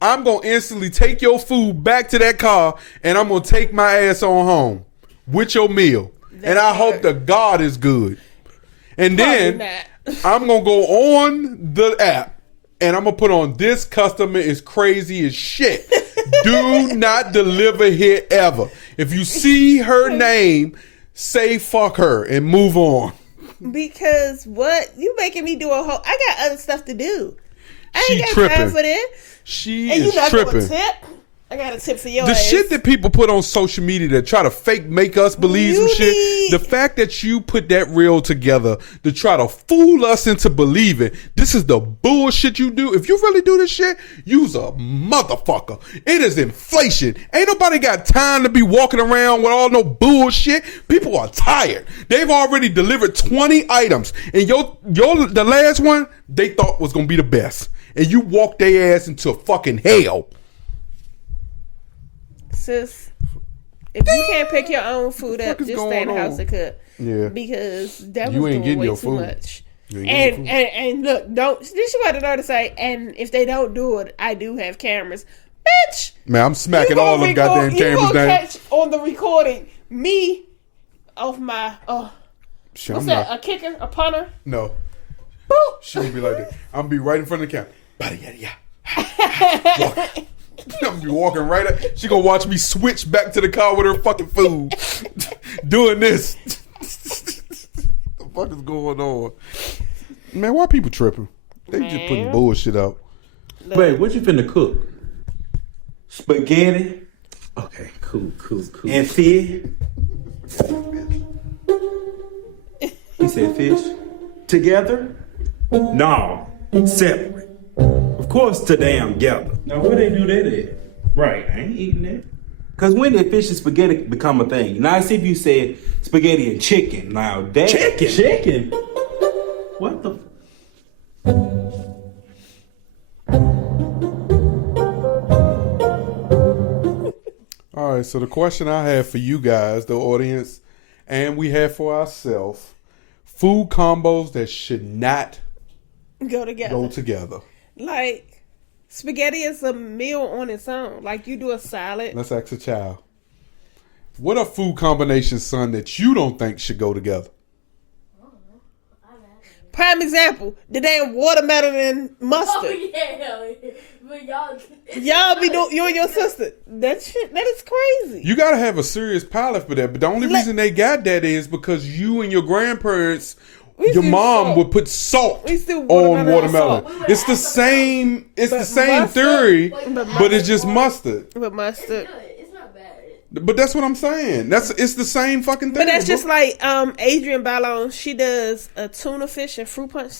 I'm going to instantly take your food back to that car and I'm going to take my ass on home with your meal. And I hope the God is good. And then I'm going to go on the app and I'm going to put on this customer is crazy as shit. Do not deliver here ever. If you see her name, say fuck her and move on. Because what? You making me do a whole... I got other stuff to do. I ain't got tripping. time for this. She and is you not tripping. Gonna tip? I got a tip for your The ass. shit that people put on social media that try to fake make us believe some shit. The fact that you put that reel together to try to fool us into believing this is the bullshit you do. If you really do this shit, you's a motherfucker. It is inflation. Ain't nobody got time to be walking around with all no bullshit. People are tired. They've already delivered 20 items. And the last one they thought was gonna be the best. And you walk their ass into fucking hell. Sis, if you can't pick your own food up, just stay in the house and cook. Yeah. Because that You was ain't doing getting way your too food. much. And look, don't. This is what I to say. And if they don't do it, I do have cameras, bitch. Man, I'm smacking all them goddamn cameras down. Catch on the recording me off my what's that? A kicker, a punter? No. Boop. She would be like that. I'm gonna be right in front of the camera. I'm gonna be walking right up. She gonna watch me switch back to the car with her fucking food, doing this. The fuck is going on, man? Why people tripping? They just putting bullshit out. Wait, what you finna cook? Spaghetti. Okay, cool. And fish. He said fish. Together? No, separate. Of course, today I'm together. Now, where they do that at? Right, I ain't eating that. Because when did fish and spaghetti become a thing? Now, I see if you said spaghetti and chicken. Now, that... Chicken? What the... All right, so the question I have for you guys, the audience, and we have for ourselves, food combos that should not go together. Like, spaghetti is a meal on its own. Like, you do a salad. Let's ask a child. What are food combinations, son, that you don't think should go together? Prime example, the damn watermelon and mustard. Oh, yeah. But y'all be doing, you and your sister. That is crazy. You got to have a serious palate for that. But the only reason they got that is because you and your grandparents... Your mom would put salt on watermelon. It's the same. It's the same theory, but it's just mustard. But mustard. It's not bad. But that's what I'm saying. It's the same fucking thing. But that's just like Adrienne Ballon. She does a tuna fish and fruit punch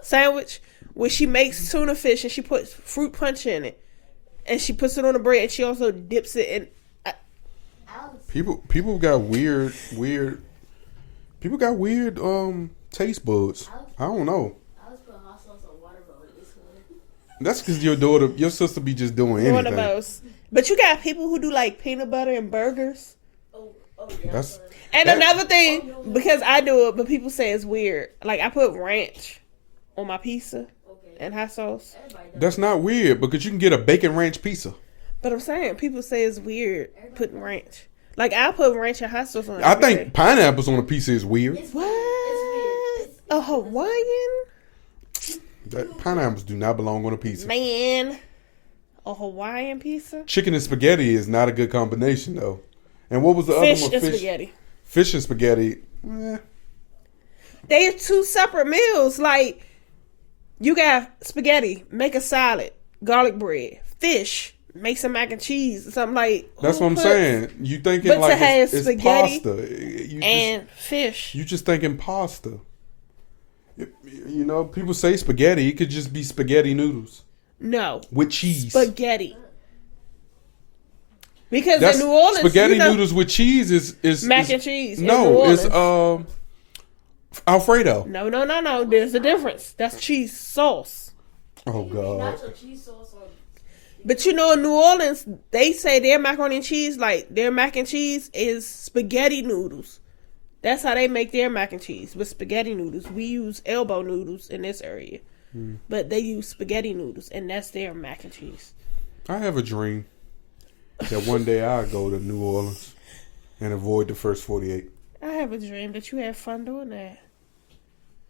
sandwich where she makes tuna fish and she puts fruit punch in it, and she puts it on the bread and she also dips it in. People got weird. People got weird taste buds. I don't know. I was putting hot sauce on watermelon this morning. That's because your sister be just doing anything. One of those. But you got people who do like peanut butter and burgers. Yeah. Another thing, because I do it, but people say it's weird. Like I put ranch on my pizza and hot sauce. That's not weird because you can get a bacon ranch pizza. But I'm saying people say it's weird putting ranch. Like, I put ranch and hot sauce on it. I think pineapples on a pizza is weird. What? A Hawaiian? Pineapples do not belong on a pizza. Man. A Hawaiian pizza? Chicken and spaghetti is not a good combination, though. And what was the other one? Fish and spaghetti. Fish and spaghetti. They are two separate meals. Like, you got spaghetti, make a salad, garlic bread, fish. Make some mac and cheese or something like. That's what I'm saying. You thinking like it's pasta and fish. You just thinking pasta. You know, people say spaghetti. It could just be spaghetti noodles. No, with cheese. Spaghetti. Because in New Orleans, spaghetti noodles with cheese is mac and cheese. No, it's Alfredo. No. There's a difference. That's cheese sauce. Oh God. Cheese sauce. But you know, in New Orleans, they say their macaroni and cheese, like their mac and cheese is spaghetti noodles. That's how they make their mac and cheese, with spaghetti noodles. We use elbow noodles in this area. But they use spaghetti noodles, and that's their mac and cheese. I have a dream that one day I'll go to New Orleans and avoid the first 48. I have a dream that you have fun doing that.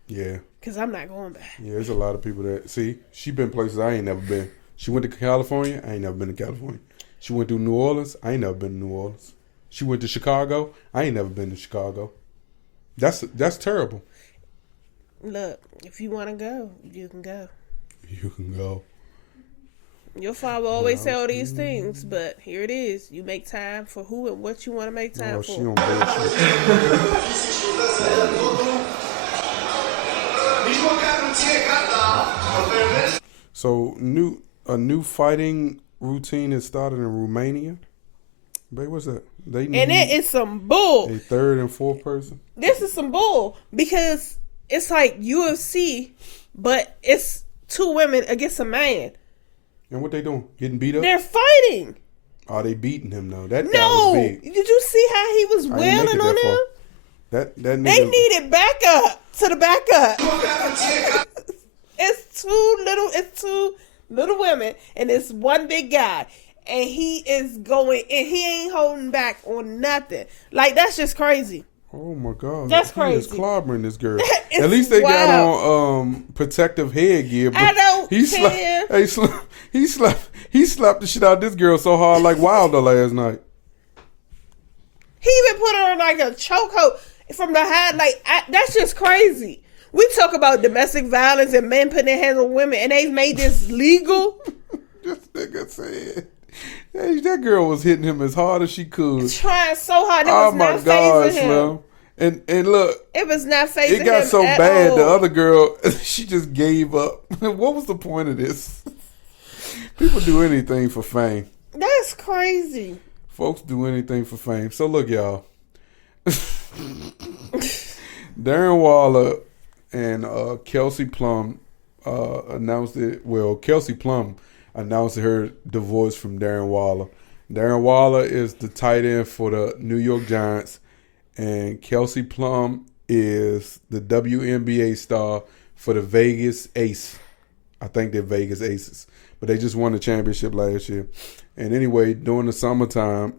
Yeah. Because I'm not going back. Yeah, there's a lot of people that... See, she been places I ain't never been. She went to California. I ain't never been to California. She went to New Orleans. I ain't never been to New Orleans. She went to Chicago. I ain't never been to Chicago. That's terrible. Look, if you want to go, you can go. You can go. Your father always say all these things, but here it is. You make time for who and what you want to make time for. She on bullshit. So a new fighting routine has started in Romania. Babe, what's that? And it is some bull. A third and fourth person. This is some bull because it's like UFC, but it's two women against a man. And what they doing? Getting beat up? They're fighting. Are they beating him though? That guy was big. Did you see how he was wailing on him? That They nigga. needed backup to the backup. It's two little women, and it's one big guy. And he is going, and he ain't holding back on nothing. Like, that's just crazy. Oh my God. That's He is crazy. clobbering this girl. It's At least they got wild. on protective headgear. But I don't he care. he slapped the shit out of this girl so hard like Wilder last night. He even put her on like a chokehold from the high. Like, that's just crazy. We talk about domestic violence and men putting their hands on women, and they've made this legal. This nigga said, hey, that girl was hitting him as hard as she could. Trying so hard. It Oh was my not God, phasing him. Slim. And look, It was not phasing him. it got so at bad. all. The other girl, she just gave up. What was the point of this? People do anything for fame. That's crazy. Folks do anything for fame. So look, y'all. Darren Waller and Kelsey Plum announced it. Well, Kelsey Plum announced her divorce from Darren Waller. Darren Waller is the tight end for the New York Giants, and Kelsey Plum is the WNBA star for the Vegas Ace. I think they're Vegas Aces, but they just won the championship last year. And anyway, during the summertime,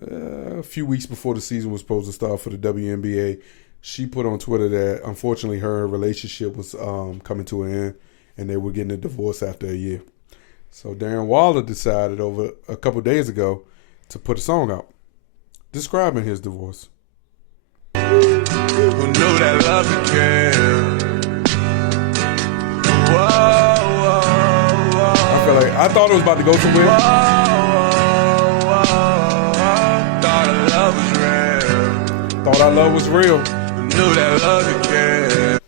a few weeks before the season was supposed to start for the WNBA, she put on Twitter that unfortunately her relationship was coming to an end, and they were getting a divorce after a year. So Darren Waller decided over a couple days ago to put a song out describing his divorce. Who knew that love could kill? I thought it was about to go somewhere. Thought our love was real. Knew that love could kill.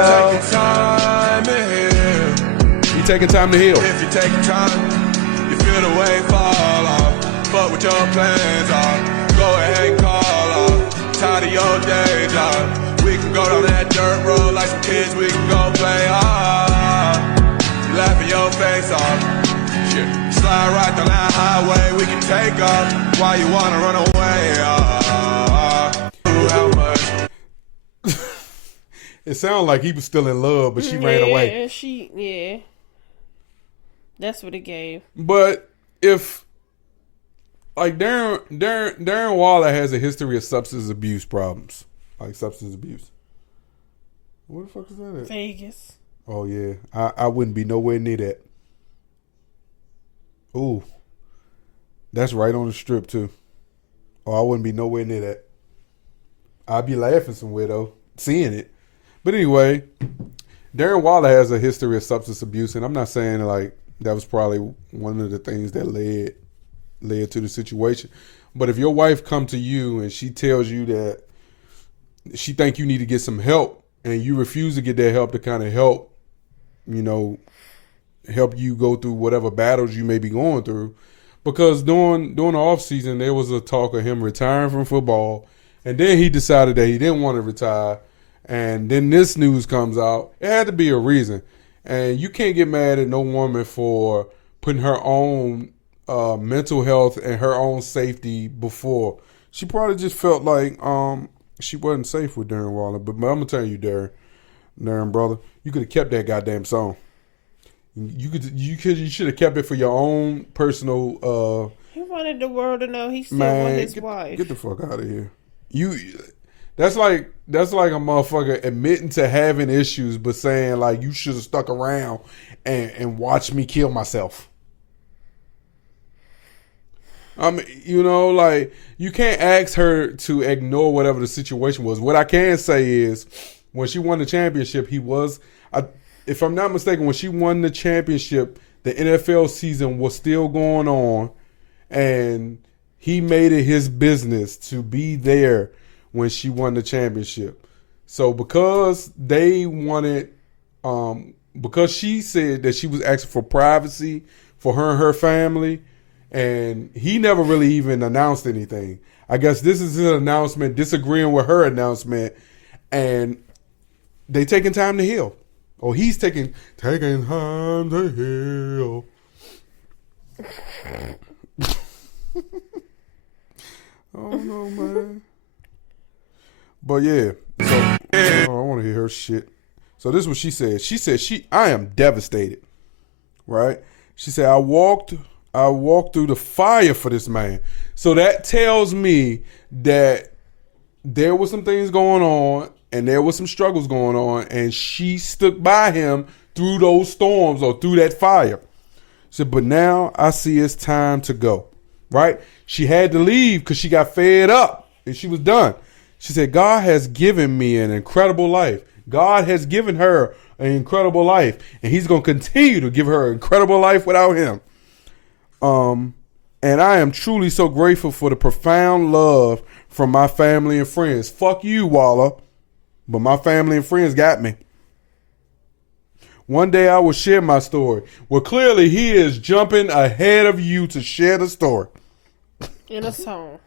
Taking time to heal. You taking time to heal. If you take time, you feel the way fall off. Fuck what your plans are. Go ahead and call off. Tired of your day job. We can go down that dirt road like some kids. We can go play hard. Laughing your face off. Shit. Slide right down that highway. We can take off. Why you wanna run away? How much? It sounded like he was still in love, but she ran away. Yeah. That's what it gave. But if, like, Darren Waller has a history of substance abuse problems. Like, substance abuse. Where the fuck is that at? Vegas. Oh, yeah. I wouldn't be nowhere near that. Ooh. That's right on the strip, too. Oh, I wouldn't be nowhere near that. I'd be laughing somewhere, though, seeing it. But anyway, Darren Waller has a history of substance abuse, and I'm not saying, like, that was probably one of the things that led to the situation. But if your wife come to you and she tells you that she think you need to get some help, and you refuse to get that help to kind of help you go through whatever battles you may be going through. Because during the off season, there was a talk of him retiring from football, and then he decided that he didn't want to retire. And then this news comes out. It had to be a reason. And you can't get mad at no woman for putting her own mental health and her own safety before. She probably just felt like she wasn't safe with Darren Waller. But I'm going to tell you, Darren, brother, you could have kept that goddamn song. You should have kept it for your own personal. He wanted the world to know he still man, want his wife. Get the fuck out of here. That's like a motherfucker admitting to having issues, but saying like you should have stuck around and watched me kill myself. I mean, like you can't ask her to ignore whatever the situation was. What I can say is, when she won the championship, if I'm not mistaken, when she won the championship, the NFL season was still going on, and he made it his business to be there when she won the championship. So because they wanted, because she said that she was asking for privacy for her and her family, and he never really even announced anything. I guess this is his announcement, disagreeing with her announcement, and they taking time to heal. Or he's taking time to heal. don't know, man. But yeah, so I want to hear her shit. So this is what she said. She said I am devastated. Right? She said I walked through the fire for this man. So that tells me that there was some things going on and there was some struggles going on, and she stuck by him through those storms or through that fire. She said, but now I see it's time to go. Right? She had to leave because she got fed up and she was done. She said, God has given me an incredible life. God has given her an incredible life, and he's going to continue to give her an incredible life without him. And I am truly so grateful for the profound love from my family and friends. Fuck you, Wale, but my family and friends got me. One day I will share my story. Well, clearly he is jumping ahead of you to share the story. In a song.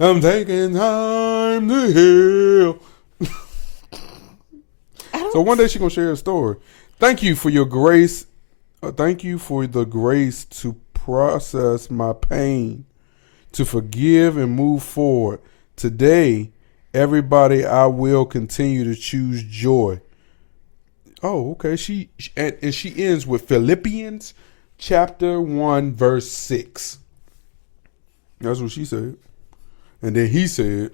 I'm taking time to heal. So one day she's going to share a story. Thank you for your grace. Thank you for the grace to process my pain, to forgive and move forward. Today, everybody, I will continue to choose joy. Oh, okay. She ends with Philippians chapter 1, verse 6. That's what she said. And then he said,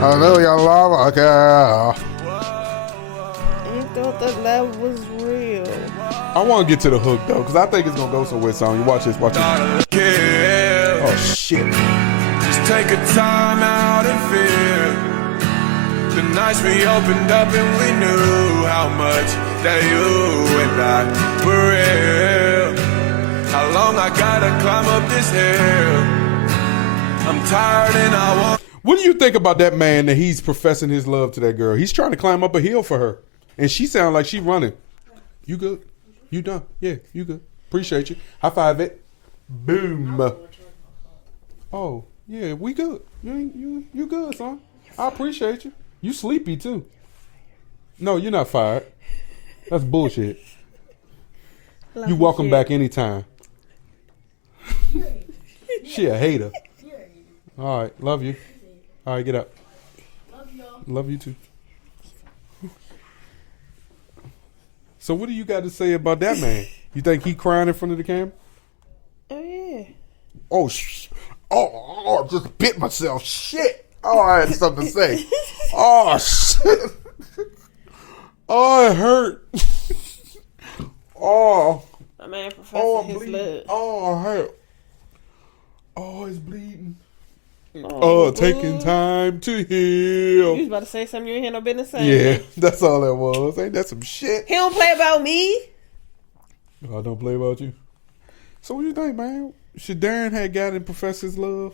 I know your love again. You thought that love was real. I want to get to the hook though, because I think it's gonna go somewhere. So you watch this. Oh shit! Just take a time out and feel the nights we opened up and we knew how much that you and I were real. How long I gotta climb up this hill? I'm tired and I want. What do you think about that man that he's professing his love to that girl? He's trying to climb up a hill for her, and she sounds like she running. You good? You done? Yeah, you good. Appreciate you. High five it. Boom. Oh yeah, we good. You good, son? I appreciate you. You sleepy too. No, you're not fired. That's bullshit. You welcome back anytime. She a hater. All right, love you. All right, get up. Love y'all. Love you too. So what do you got to say about that man? You think he crying in front of the camera? Oh yeah. Oh, I just bit myself. Shit. Oh, I had something to say. Oh, shit. Oh, it hurt. Oh. My man professing his love. Oh, it hurt. Oh, it's bleeding. Oh, taking time to heal. You was about to say something you ain't had no business saying. Yeah, that's all that was. Ain't that some shit? He don't play about me. I don't play about you. So what do you think, man? Should Darren had gotten professed his love?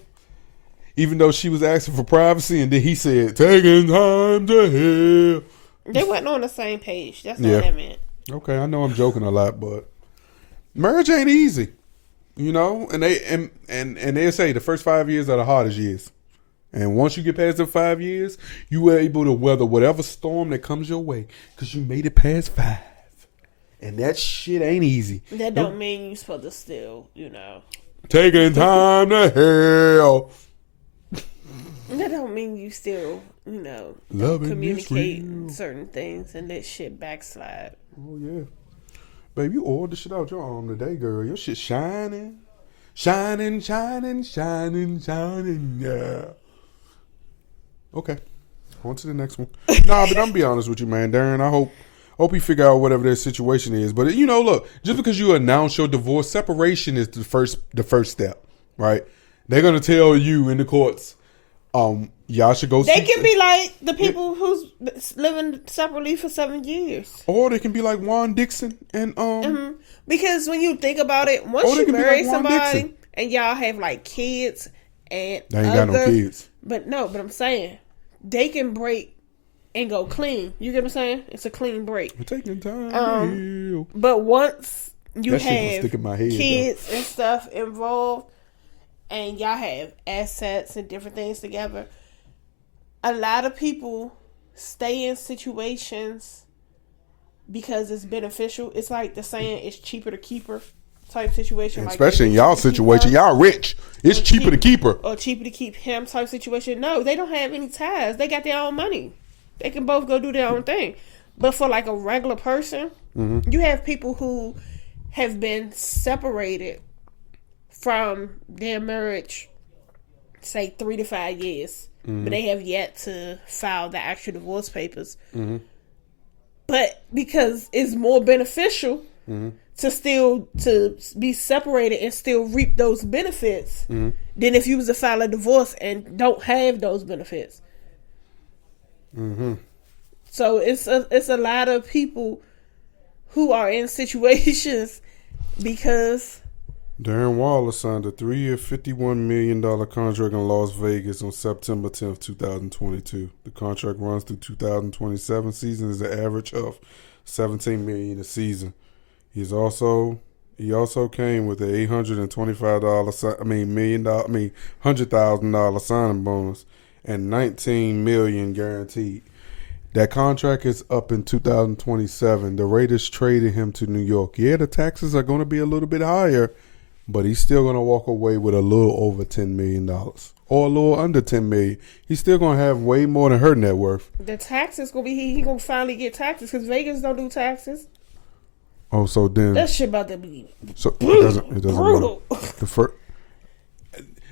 Even though she was asking for privacy, and then he said, taking time to heal. They wasn't on the same page. That's all that meant. Okay, I know I'm joking a lot, but marriage ain't easy. You know, and they say the first 5 years are the hardest years. And once you get past the 5 years, you were able to weather whatever storm that comes your way because you made it past 5. And that shit ain't easy. That don't mean you supposed to still, taking time to heal. That don't mean you still, Loving communicate certain things and let shit backslide. Oh, yeah. Baby, you oiled the shit out your arm today, girl. Your shit shining. Shining, shining, shining, shining, yeah. Okay. On to the next one. Nah, but I'm gonna be honest with you, man. Darren, I hope you figure out whatever their situation is. But, look, just because you announce your divorce, separation is the first step, right? They're going to tell you in the courts, y'all should go. They can be like the people who's living separately for 7 years, or they can be like Juan Dixon and because when you think about it, once you marry somebody and y'all have like kids and they ain't got no kids, but I'm saying they can break and go clean. You get what I'm saying? It's a clean break. We're taking time. But once you that have stick in my head, kids and stuff involved, and y'all have assets and different things together, a lot of people stay in situations because it's beneficial. It's like the saying, it's cheaper to keep her type situation. Especially like in y'all situation. Y'all rich. It's cheaper to keep her. Or cheaper to keep him type situation. No, they don't have any ties. They got their own money. They can both go do their own thing. But for like a regular person, you have people who have been separated from their marriage, say 3 to 5 years, but they have yet to file the actual divorce papers. But because it's more beneficial to be separated and still reap those benefits than if you was to file a divorce and don't have those benefits. So it's a lot of people who are in situations because Darren Wale signed a 3-year, $51 million contract in Las Vegas on September 10th, 2022. The contract runs through 2027 season is an average of $17 million a season. He also came with an $100,000 signing bonus and $19 million guaranteed. That contract is up in 2027. The Raiders traded him to New York. Yeah, the taxes are going to be a little bit higher, but he's still going to walk away with a little over $10 million or a little under $10 million. He's still going to have way more than her net worth. The taxes going to be, he going to finally get taxes because Vegas don't do taxes. Oh, so then that shit about to be so it doesn't brutal.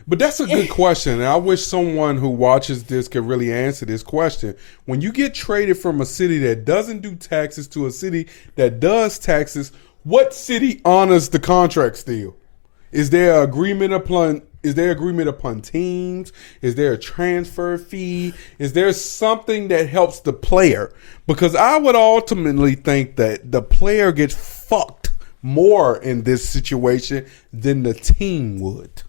But that's a good question, and I wish someone who watches this could really answer this question. When you get traded from a city that doesn't do taxes to a city that does taxes, what city honors the contract still? Is there agreement upon teams? Is there a transfer fee? Is there something that helps the player? Because I would ultimately think that the player gets fucked more in this situation than the team would.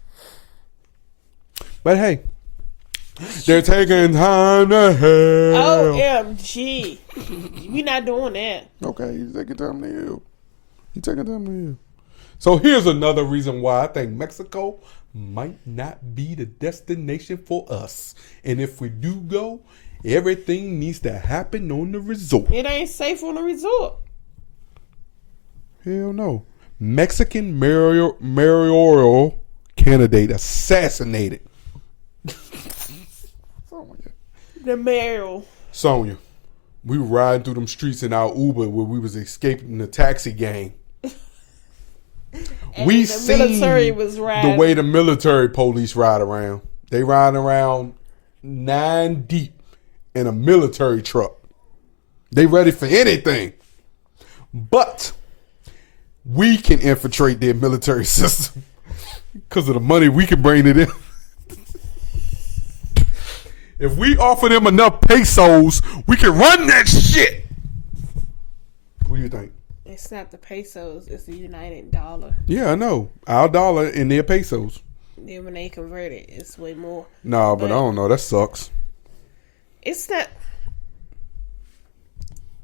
But hey, they're taking time to hell. OMG. We not doing that. Okay, he's taking time to heal. So here's another reason why I think Mexico might not be the destination for us. And if we do go, everything needs to happen on the resort. It ain't safe on the resort. Hell no. Mexican mayoral candidate assassinated. The mayoral. Sonia, we were riding through them streets in our Uber where we was escaping the taxi gang. We seen the way the military police ride around. They ride around 9 deep in a military truck. They ready for anything. But we can infiltrate their military system because of the money we can bring it in. If we offer them enough pesos, we can run that shit. What do you think? It's not the pesos, it's the United dollar. Yeah, I know. Our dollar in their pesos. Then when they convert it, it's way more. Nah, but I don't know. That sucks. It's not.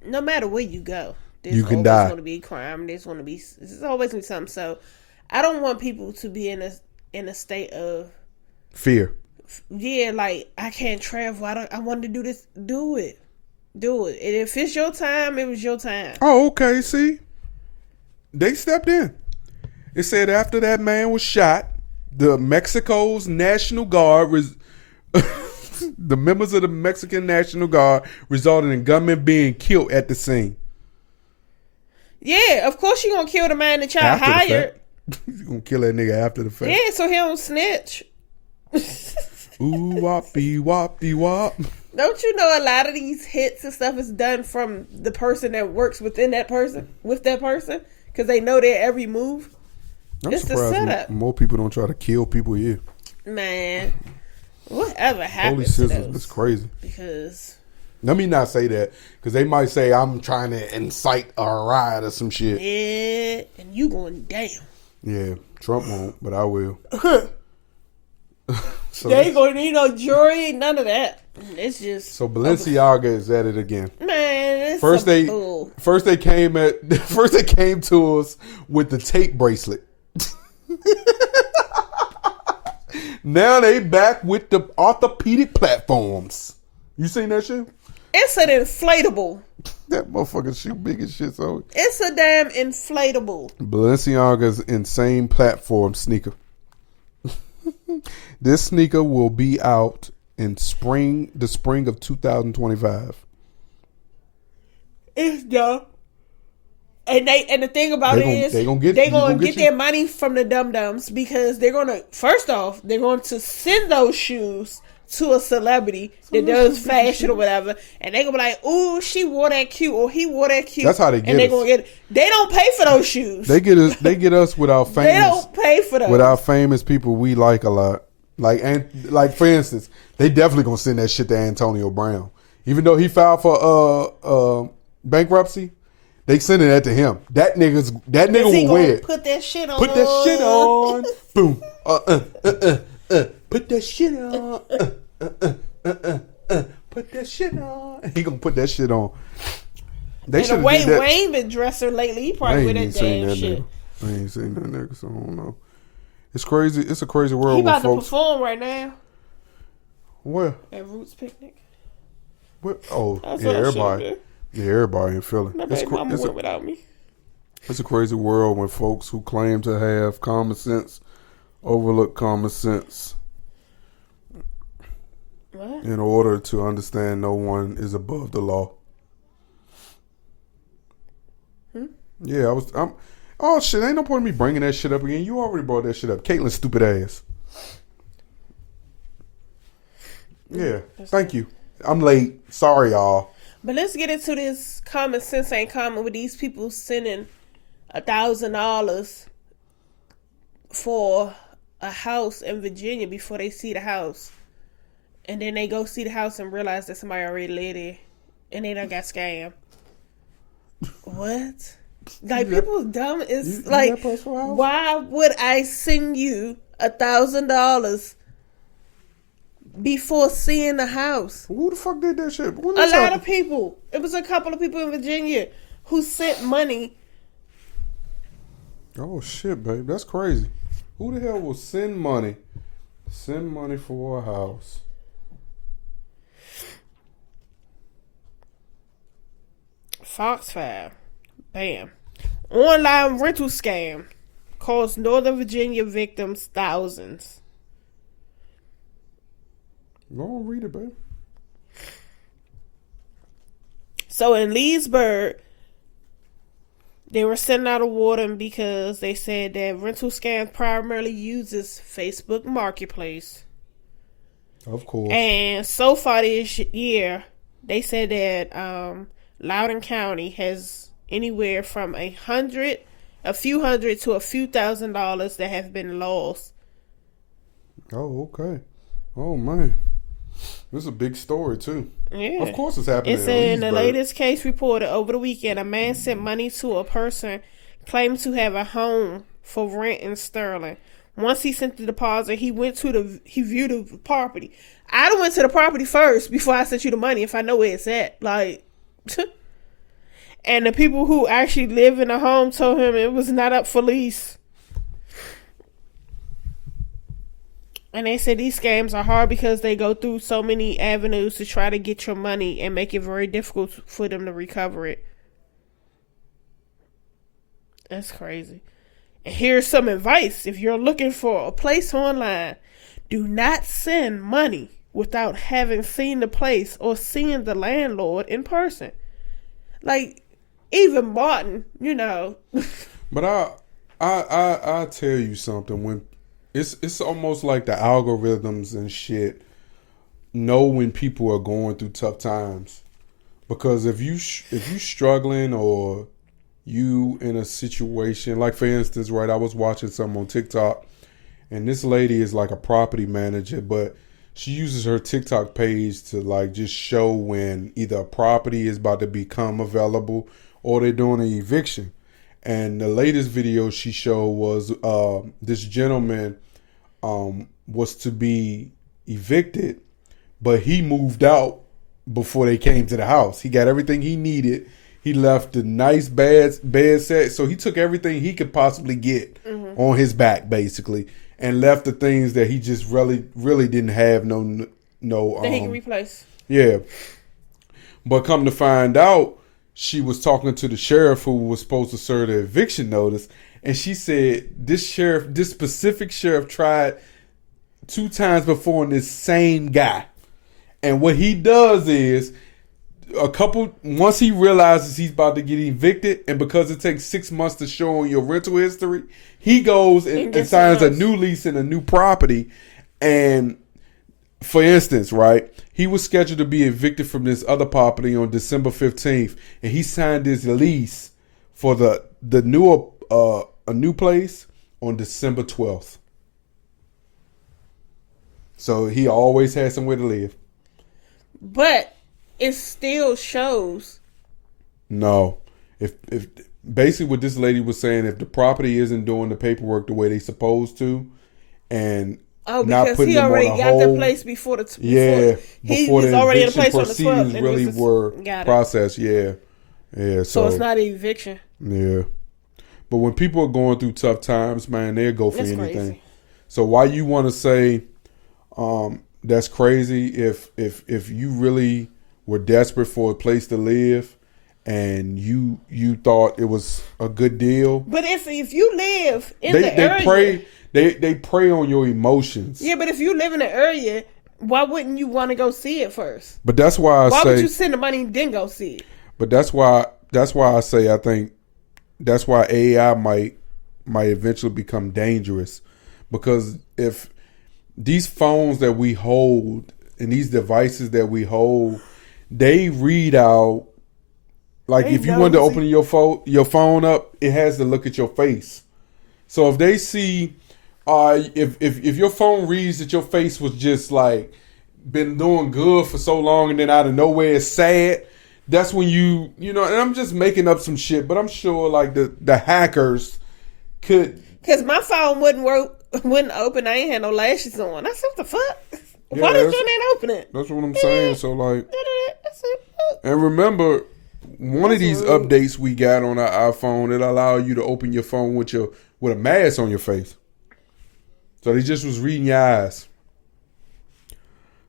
No matter where you go, you can die. There's going to be crime. There's always going to be something. So I don't want people to be in a state of fear. Yeah, like I can't travel. I wanted to do this. Do it. And if it's your time, it was your time. Oh, okay. See, they stepped in. It said after that man was shot, the Mexico's National Guard the members of the Mexican National Guard resulted in gunmen being killed at the scene. Yeah, of course you gonna kill the man that y'all hired. You gonna kill that nigga after the fact. Yeah, so he don't snitch. Ooh, wop-de wop. Don't you know a lot of these hits and stuff is done from the person that works within that person, with that person, because they know their every move. It's the setup. More people don't try to kill people here. Man, whatever happens Holy scissors, that's crazy. Because let me not say that, because they might say I'm trying to incite a riot or some shit. Yeah, and you going down. Yeah, Trump won't, but I will. So they ain't gonna need no jury, none of that. It's just so Balenciaga is at it again. Man, it's first they came to us with the tape bracelet. Now they back with the orthopedic platforms. You seen that shit? It's an inflatable. That motherfucking shoe big as shit. So it's a damn inflatable. Balenciaga's insane platform sneaker. This sneaker will be out in the spring of 2025. It's dumb. And the thing about they're gonna get their money from the dum-dums because they're gonna, first off, they're going to send those shoes to a celebrity that does fashion or whatever, and they gonna be like, "Ooh, she wore that cute," or "He wore that cute." That's how they get. And they gonna get. They don't pay for those shoes. They get us with our famous. They don't pay for those. With our famous people we like a lot. Like for instance, they definitely gonna send that shit to Antonio Brown, even though he filed for bankruptcy. They sending that to him. That nigga will wear it. Put that shit on. Put that shit on. Boom. Put that shit on. Put that shit on. He gonna put that shit on. They should. And the way Wayne been dressing lately, he probably with that damn shit. I ain't seen that nigga, so I don't know. It's crazy. It's a crazy world. He about to perform right now. Where? At Roots Picnic. What? Oh, yeah, everybody. Yeah, everybody in Philly. My baby mama went without me. It's a crazy world when folks who claim to have common sense overlook common sense. What? In order to understand no one is above the law. Yeah, oh shit, ain't no point in me bringing that shit up again. You already brought that shit up. Caitlin's stupid ass. Yeah, thank you. I'm late. Sorry, y'all. But let's get into this common sense ain't common with these people sending $1,000 for a house in Virginia before they see the house. And then they go see the house and realize that somebody already lived there. And they done got scammed. What? Like, people dumb. It's like, why would I send you $1,000 before seeing the house? Who the fuck did that shit? A lot of people. It was a couple of people in Virginia who sent money. Oh shit, babe, that's crazy. Who the hell will send money for a house? Fox 5. Bam. Online rental scam cost Northern Virginia victims thousands. Go on, read it, babe. So in Leesburg, they were sending out a warning because they said that rental scams primarily uses Facebook Marketplace. Of course. And so far this year, they said that Loudoun County has anywhere from a few hundred to a few $1,000s that have been lost. Oh, okay. Oh man. This is a big story, too. Yeah. Of course it's happening. It said in the latest case reported over the weekend, a man sent money to a person claiming to have a home for rent in Sterling. Once he sent the deposit, he viewed the property. I went to the property first before I sent you the money if I know where it's at. Like, and the people who actually live in the home told him it was not up for lease. And they said these scams are hard because they go through so many avenues to try to get your money and make it very difficult for them to recover it. That's crazy. And here's some advice. If you're looking for a place online, do not send money without having seen the place or seeing the landlord in person. Like, even Martin, you know. But I tell you something. When it's almost like the algorithms and shit know when people are going through tough times, because if you struggling or you in a situation like, for instance, right, I was watching something on TikTok, and this lady is like a property manager, but she uses her TikTok page to like just show when either a property is about to become available or they're doing an eviction. And the latest video she showed was this gentleman was to be evicted, but he moved out before they came to the house. He got everything he needed. He left a nice bed set. So he took everything he could possibly get on his back, basically. and left the things that he just really didn't have no. That he can replace. Yeah. But come to find out, she was talking to the sheriff who was supposed to serve the eviction notice, and she said this specific sheriff tried 2 times before on this same guy. And what he does is once he realizes he's about to get evicted, and because it takes 6 months to show on your rental history, he goes and signs a new lease in a new property. And for instance, right, he was scheduled to be evicted from this other property on December 15th, and he signed his lease for the new place on December 12th. So he always had somewhere to live. But it still shows. No. If basically what this lady was saying, if the property isn't doing the paperwork the way they supposed to, and because he already got the place before the before the already in the place proceedings really were processed. Yeah. So it's not an eviction. Yeah. But when people are going through tough times, man, they'll go for anything. Crazy. So why you want to say that's crazy if you really were desperate for a place to live and you thought it was a good deal? But if you live in the area, they prey on your emotions. Yeah, but if you live in the area, why wouldn't you want to go see it first? But that's why why would you send the money and then go see it? But that's why I say I think that's why AI might eventually become dangerous, because if these phones that we hold and these devices that we hold, they read out, like if you wanted to open your phone up, it has to look at your face. So if they see, if your phone reads that your face was just like been doing good for so long and then out of nowhere it's sad, that's when you know, and I'm just making up some shit, but I'm sure like the hackers could. Because my phone wouldn't open. I ain't had no lashes on. I said, what the fuck? Why did you not open it? That's what I'm saying. So like, and remember, one of these updates we got on our iPhone, it allow you to open your phone with a mask on your face. So they just was reading your eyes.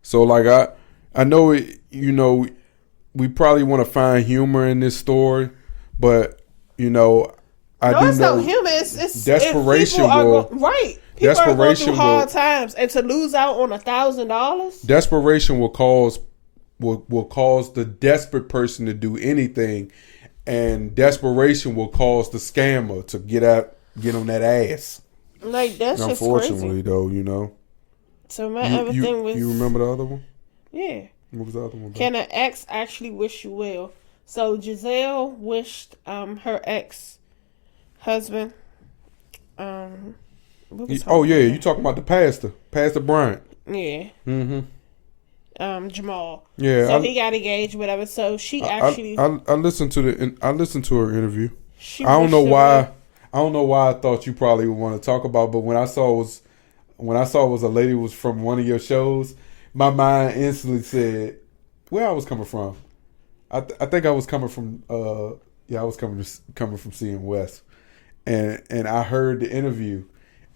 So like I know it, you know, we probably want to find humor in this story, but you know, it's no humor. It's desperation. Right. People are going through hard times, and to lose out on $1,000. Desperation will cause the desperate person to do anything, and desperation will cause the scammer to get on that ass. Like that's just crazy. Unfortunately, though, you know. So my other thing was. You remember the other one? Yeah. What was the other one about? Can an ex actually wish you well? So Giselle wished her ex-husband. You talking about the Pastor Bryant? Yeah. Mm-hmm. Jamal. Yeah. So he got engaged, whatever. So she actually. I listened to her interview. I don't know why I thought you probably would want to talk about, but when I saw it was a lady was from one of your shows, my mind instantly said where I was coming from. I think I was coming from I was coming from seeing West, and I heard the interview,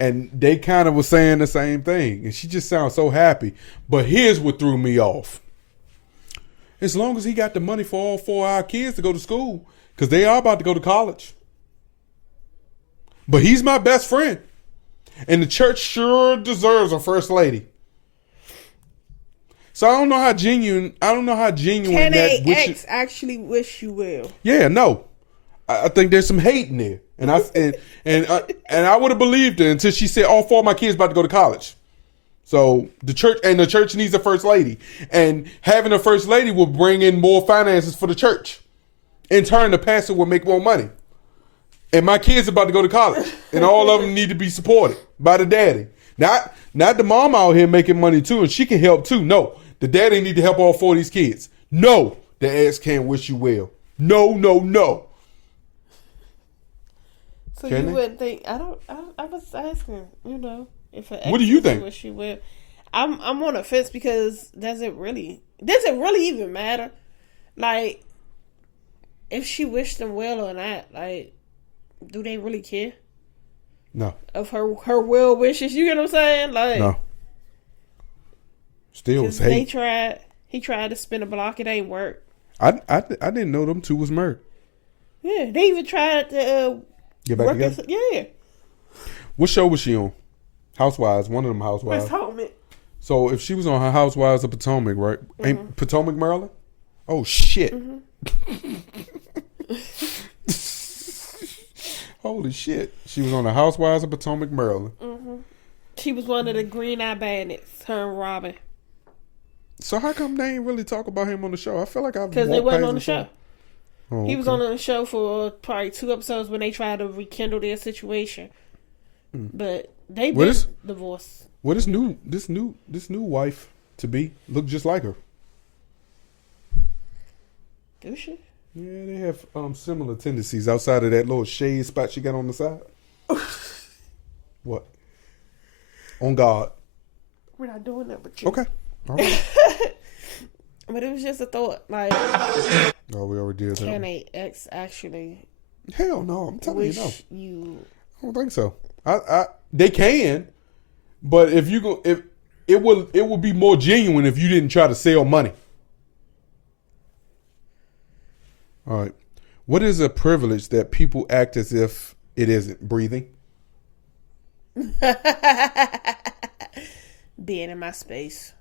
and they kind of was saying the same thing, and she just sounds so happy. But here's what threw me off: as long as he got the money for all 4 of our kids to go to school, because they are about to go to college. But he's my best friend, and the church sure deserves a first lady. So I don't know how genuine. Can an ex actually wish you well? Yeah, no. I think there's some hate in there, and I would have believed her until she said all 4 of my kids about to go to college. So the church needs a first lady, and having a first lady will bring in more finances for the church. In turn, the pastor will make more money. And my kids about to go to college, and all of them need to be supported by the daddy. Not the mom out here making money too, and she can help too. No, the daddy need to help all 4 of these kids. No, the ex can't wish you well. No. So can you wouldn't think? I was asking, you know, if an ex what do you think? Wish you well. I'm on the fence because does it really even matter? Like, if she wished them well or not, like. Do they really care? No. Of her well wishes. You get what I'm saying? Like, No. Still was hate. He tried to spin a block. It ain't work. I didn't know them two was married. Yeah, they even tried to Get back together? Yeah. What show was she on? Housewives. One of them Housewives. Potomac. So if she was on her Housewives of Potomac, right? Ain't Potomac, Maryland? Oh, shit. Holy shit. She was on the Housewives of Potomac, Maryland. She was one of the Green Eye Bandits, her and Robin. So how come they ain't really talk about him on the show? I feel like I've Because they wasn't on the show. Oh, He was on the show for probably 2 episodes when they tried to rekindle their situation. But they been divorced. Well, this new wife to be look just like her. Do she? Yeah, they have similar tendencies outside of that little shade spot she got on the side. What? On God. We're not doing that with you. Okay. All right. But it was just a thought. Like, oh, we already did that. can a ex actually? Hell no! I'm telling you, no. I don't think so. They can, but if you go, if it would be more genuine if you didn't try to sell money. All right. What is a privilege that people act as if it isn't? Breathing. Being in my space.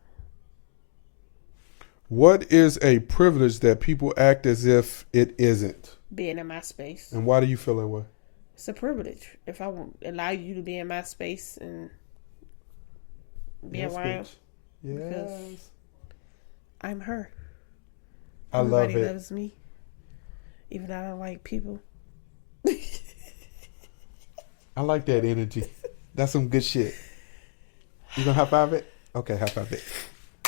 What is a privilege that people act as if it isn't? Being in my space. And why do you feel that way? It's a privilege. If I allow you to be in my space and be around. Yes. Because I'm her. I love it. Everybody loves me. Even though I don't like people. I like that energy. That's some good shit. You gonna high five it? Okay, high five it.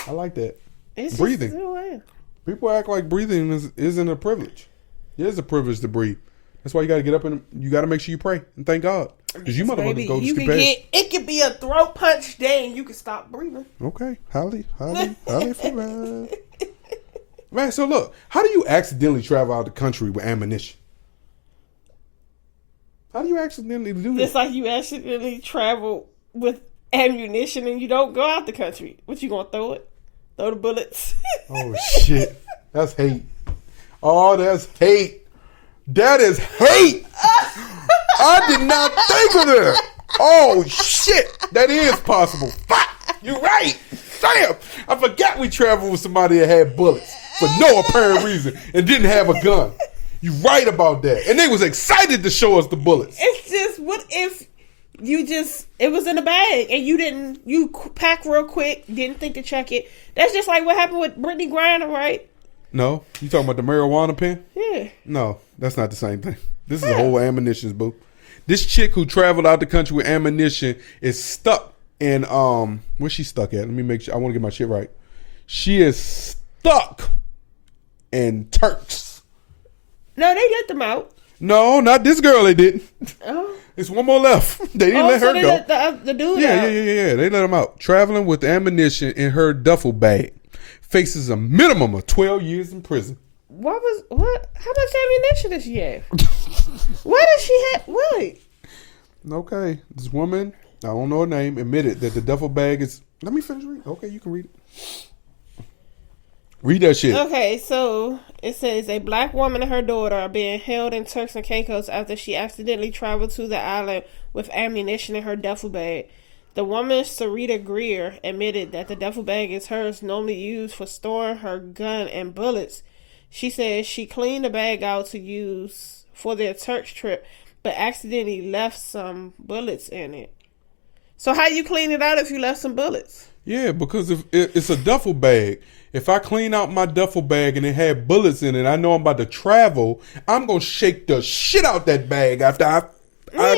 I like that. It's breathing. Just who I am. People act like breathing isn't a privilege. It is a privilege to breathe. That's why you got to get up and you got to make sure you pray and thank God. Because you motherfuckers go to stupid. It could be a throat punch day and you can stop breathing. Okay, holly for that. Man, so look, how do you accidentally travel out the country with ammunition? How do you accidentally do that? It's like you accidentally travel with ammunition and you don't go out the country. What, you gonna throw it? Throw the bullets? Oh shit, that's hate. Oh, that's hate. That is hate. I did not think of that. Oh shit, that is possible. Fuck, you're right. Damn, I forgot we traveled with somebody that had bullets for no apparent reason and didn't have a gun. You right about that. And they was excited to show us the bullets. It's just, what if it was in a bag and you pack real quick, didn't think to check it. That's just like what happened with Brittany Griner, right? No, you talking about the marijuana pen? Yeah. No, that's not the same thing. This is a whole ammunition, boo. This chick who traveled out the country with ammunition is stuck in, where's she stuck at? Let me make sure, I want to get my shit right. She is stuck in Turks. No, they let them out. No, not this girl, they didn't. Oh. It's one more left. They didn't let her go. Let the dude out. Yeah. They let him out. Traveling with ammunition in her duffel bag. Faces a minimum of 12 years in prison. How much ammunition does she have? What does she have? Wait. Okay. This woman, I don't know her name, admitted that the duffel bag is... Let me finish reading. Okay, you can read it. Read that shit. Okay, so it says a black woman and her daughter are being held in Turks and Caicos after she accidentally traveled to the island with ammunition in her duffel bag. The woman, Sarita Greer, admitted that the duffel bag is hers, normally used for storing her gun and bullets. She says she cleaned the bag out to use for their Turks trip, but accidentally left some bullets in it. So how you clean it out if you left some bullets? Yeah, because if it's a duffel bag. If I clean out my duffel bag and it had bullets in it, I know I'm about to travel, I'm going to shake the shit out that bag after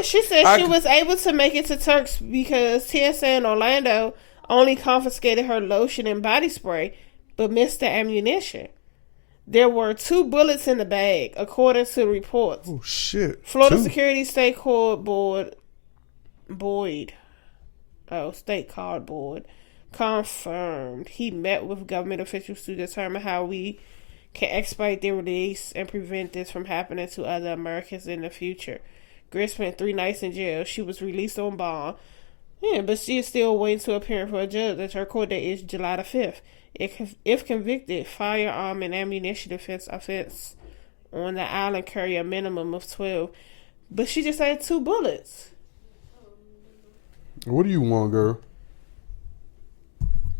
she said she was able to make it to Turks because TSA in Orlando only confiscated her lotion and body spray, but missed the ammunition. There were 2 bullets in the bag, according to reports. Oh, shit. Florida Security State Card Board, State Card Board, confirmed he met with government officials to determine how we can expedite their release and prevent this from happening to other Americans in the future. Grace spent 3 nights in jail. She was released on bond. Yeah, but she is still waiting to appear for a judge. That her court date is July the 5th. If convicted, firearm and ammunition offense on the island carry a minimum of 12. But she just had 2 bullets. What do you want, girl?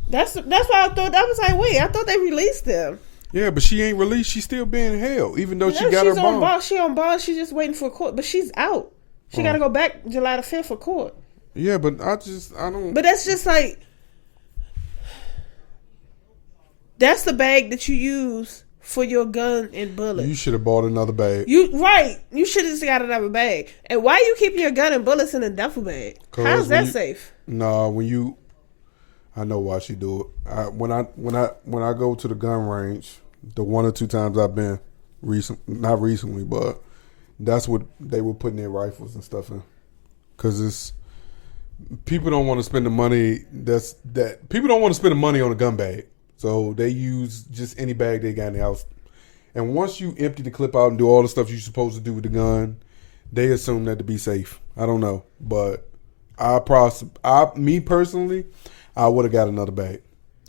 That's why I thought. I was like, wait, I thought they released them. Yeah, but she ain't released. She's still being held, even though she got her bond. She on bond. She's just waiting for court, but she's out. She got to go back July the 5th for court. Yeah, but I don't. But that's just like, that's the bag that you use for your gun and bullets. You should have bought another bag. You should have just got another bag. And why you keeping your gun and bullets in a duffel bag? How's that safe? Nah, I know why she do it. When I go to the gun range, the 1 or 2 times I've been not recently, but that's what they were putting their rifles and stuff in, because it's people don't want to spend the money. People don't want to spend the money on a gun bag, so they use just any bag they got in the house. And once you empty the clip out and do all the stuff you're supposed to do with the gun, they assume that to be safe. I don't know, but me personally, I would have got another bag.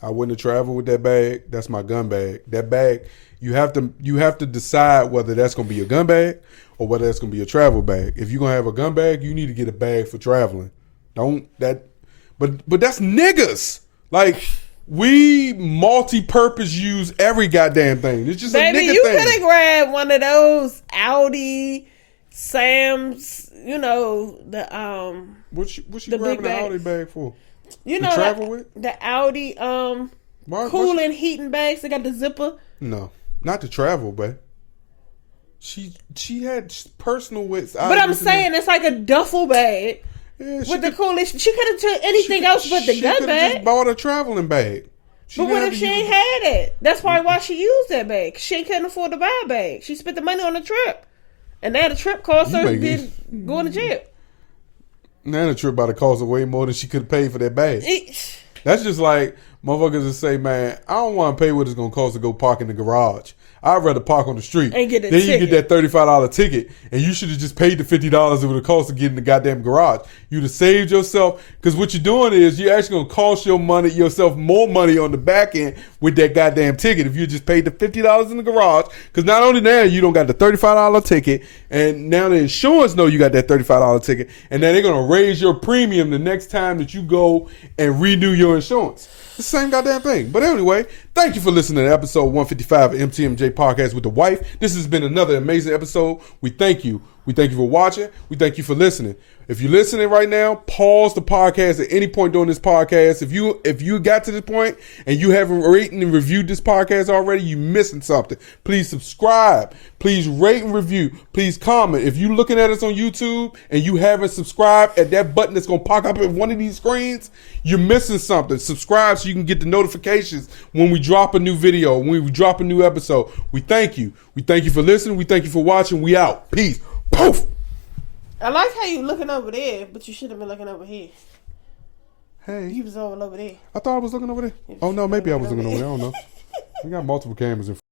I wouldn't have traveled with that bag. That's my gun bag. That bag, you have to decide whether that's going to be a gun bag or whether that's going to be a travel bag. If you're going to have a gun bag, you need to get a bag for traveling. But that's niggas. Like, we multi-purpose use every goddamn thing. It's just a nigga thing. Baby, you could have grabbed one of those Audi, Sam's, the What you grabbing an Audi bag for? You to know, travel with? The Audi cooling heating bags. They got the zipper. No, not to travel, babe. She had personal with. But I'm saying it's like a duffel bag with the cooling. She could have took anything else but the gun bag. Just bought a traveling bag. But what if she ain't had it? That's probably why she used that bag. She couldn't afford to buy a bag. She spent the money on the trip, and now the trip cost her going to jail. Now the trip about to cost her way more than she could have paid for that bag. That's just like motherfuckers that say, man, I don't want to pay what it's going to cost to go park in the garage. I'd rather park on the street. And get a then ticket. You get that $35 ticket, and you should have just paid the $50 it would have cost to get in the goddamn garage. You'd have saved yourself, because what you're doing is you're actually going to cost yourself more money on the back end with that goddamn ticket if you just paid the $50 in the garage. Because not only now you don't got the $35 ticket, and now the insurance know you got that $35 ticket, and then they're going to raise your premium the next time that you go and renew your insurance. It's the same goddamn thing. But anyway, thank you for listening to episode 155 of MTMJ Podcast with the Wife. This has been another amazing episode. We thank you. We thank you for watching. We thank you for listening. If you're listening right now, pause the podcast at any point during this podcast. If you got to this point and you haven't rated and reviewed this podcast already, you're missing something. Please subscribe. Please rate and review. Please comment. If you're looking at us on YouTube and you haven't subscribed, at that button that's going to pop up at one of these screens, you're missing something. Subscribe so you can get the notifications when we drop a new video, when we drop a new episode. We thank you. We thank you for listening. We thank you for watching. We out. Peace. Poof. I like how you looking over there, but you should have been looking over here. Hey. You was all over there. I thought I was looking over there. Oh, no, maybe I was looking over there. I don't know. We got multiple cameras in front.